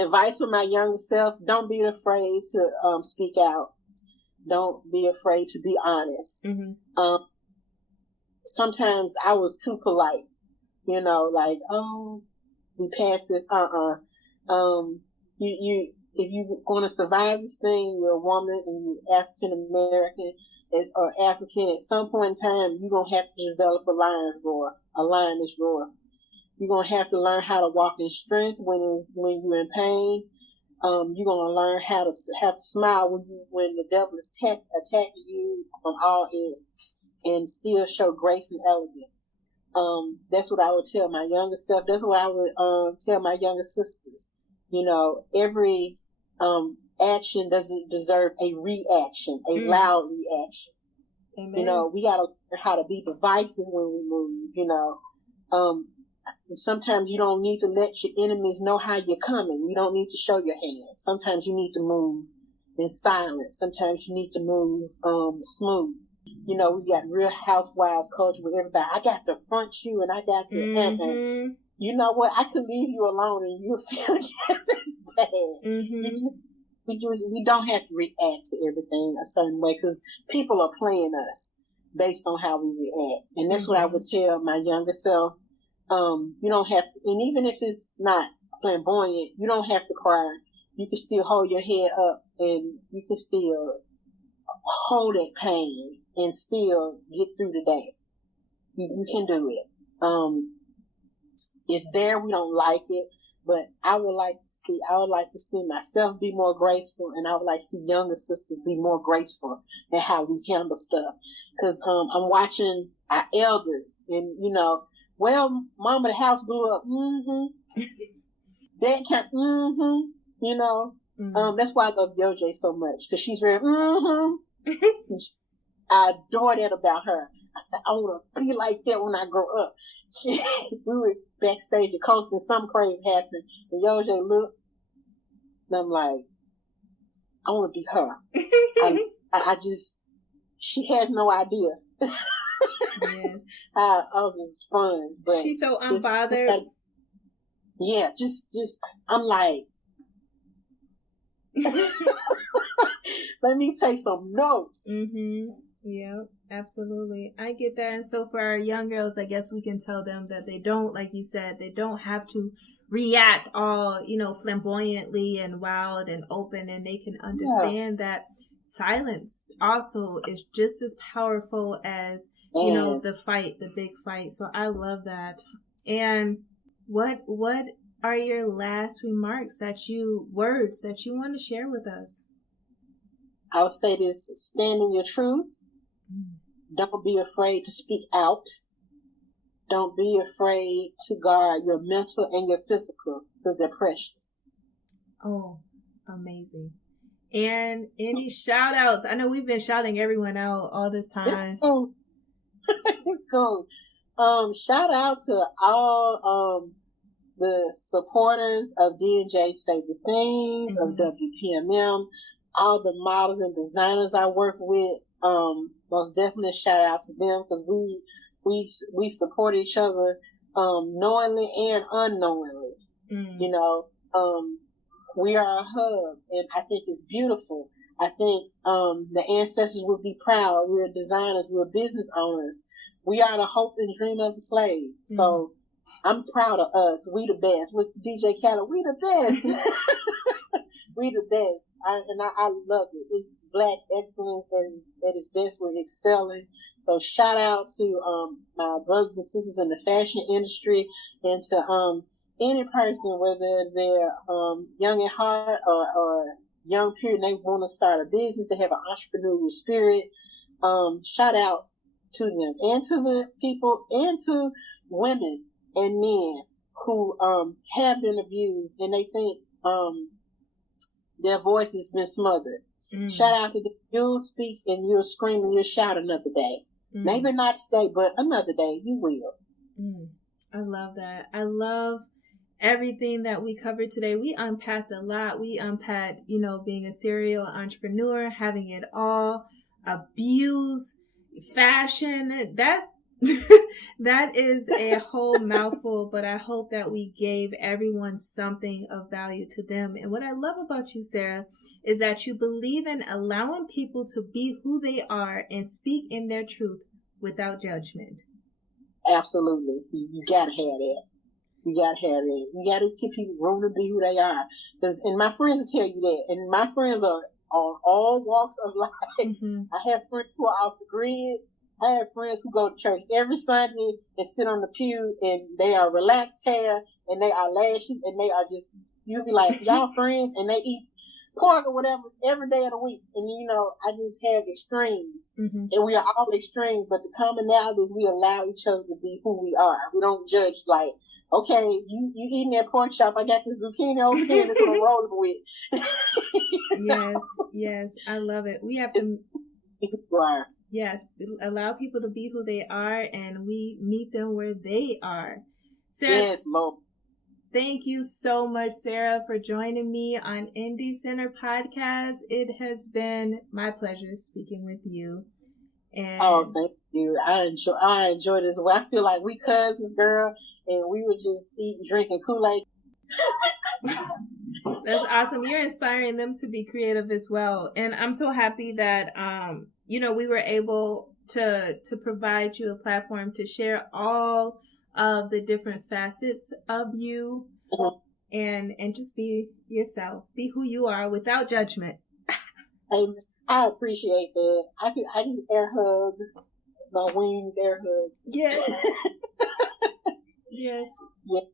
advice for my younger self: don't be afraid to speak out. Don't be afraid to be honest. Mm-hmm. Sometimes I was too polite. You know, like, oh, we passed it. You if you want to survive this thing, you're a woman and you're African American or African. At some point in time, you're gonna have to develop a lioness roar. You're gonna have to learn how to walk in strength when you're in pain. You're gonna learn how to smile when the devil is attacking you from all ends, and still show grace and elegance. That's what I would tell my younger self. That's what I would tell my younger sisters. You know, every action doesn't deserve a reaction, a loud reaction. Amen. You know, we gotta learn how to be divisive when we move. You know, sometimes you don't need to let your enemies know how you're coming. You don't need to show your hand. Sometimes you need to move in silence. Sometimes you need to move smooth. You know, we got Real Housewives culture with everybody. I got to front you and I got to, You know what? I could leave you alone and you'll feel just as bad. Mm-hmm. We don't have to react to everything a certain way because people are playing us based on how we react. And that's what I would tell my younger self. You don't have to, and even if it's not flamboyant, you don't have to cry. You can still hold your head up and you can still hold that pain and still get through the day. You can do it. It's there. We don't like it, but I would like to see myself be more graceful, and I would like to see younger sisters be more graceful in how we handle stuff. Because I'm watching our elders, and you know, well, Mama, the house blew up. Mm-hmm. Dad can't. Mm-hmm. You know, that's why I love Yo-J so much because she's very. Mm-hmm. I adore that about her. I said, I want to be like that when I grow up. We were backstage at Coast and something crazy happened. And Yo-J looked, and I'm like, I want to be her. I just, she has no idea. Yes. I was just fun. But she's so unbothered. Just, I'm like, let me take some notes. Mm-hmm. Yeah, absolutely. I get that. And so for our young girls, I guess we can tell them that they don't, like you said, they don't have to react all, flamboyantly and wild and open. And they can understand that silence also is just as powerful as, the big fight. So I love that. And what are your last words that you want to share with us? I would say this: stand in your truth. Don't be afraid to speak out. Don't be afraid to guard your mental and your physical because they're precious. Oh, amazing. And any shout outs? I know we've been shouting everyone out all this time. It's cool. It's cool. Shout out to all the supporters of D&J's Favorite Things, of WPM, all the models and designers I work with. Most definitely shout out to them because we support each other knowingly and unknowingly. We are a hub, and I think it's beautiful. I think the ancestors would be proud. We're designers, we're business owners. We are the hope and dream of the slave. So I'm proud of us. We the best. With DJ Khaled, we the best. We the best. I love it. It's Black excellence at its best. We're excelling. So shout out to my brothers and sisters in the fashion industry, and to any person, whether they're young at heart or young period, they want to start a business, they have an entrepreneurial spirit, shout out to them and to the people and to women and men who have been abused and they think their voice has been smothered. Shout out to them. You'll speak and you'll scream and you'll shout another day. Maybe not today, but another day you will. I love that. I love everything that we covered today. We unpacked a lot. We unpacked, being a serial entrepreneur, having it all, abuse, fashion. That is a whole mouthful, but I hope that we gave everyone something of value to them. And what I love about you, Sara, is that you believe in allowing people to be who they are and speak in their truth without judgment. Absolutely. You gotta have that. You gotta have that. You gotta give people room to be who they are. And my friends will tell you that. And my friends are on all walks of life. I have friends who are off the grid. I have friends who go to church every Sunday and sit on the pew and they are relaxed hair and they are lashes and they are just, you'll be like, y'all friends, and they eat pork or whatever every day of the week. And I just have extremes and we are all extremes, but the commonality is we allow each other to be who we are. We don't judge like, okay, you eating that pork chop, I got the zucchini over here, that's what I'm rolling with. Yes, I love it. We have to... Yes, allow people to be who they are, and we meet them where they are. Sara, yes, Lord. Thank you so much, Sara, for joining me on Indie Center Podcast. It has been my pleasure speaking with you. And thank you. I enjoyed this. I feel like we cousins, girl, and we were just eating, drinking Kool-Aid. That's awesome. You're inspiring them to be creative as well. And I'm so happy that, we were able to provide you a platform to share all of the different facets of you and just be yourself, be who you are without judgment. I appreciate that. I just air hug my wings, air hug. Yes. Yes. Yes.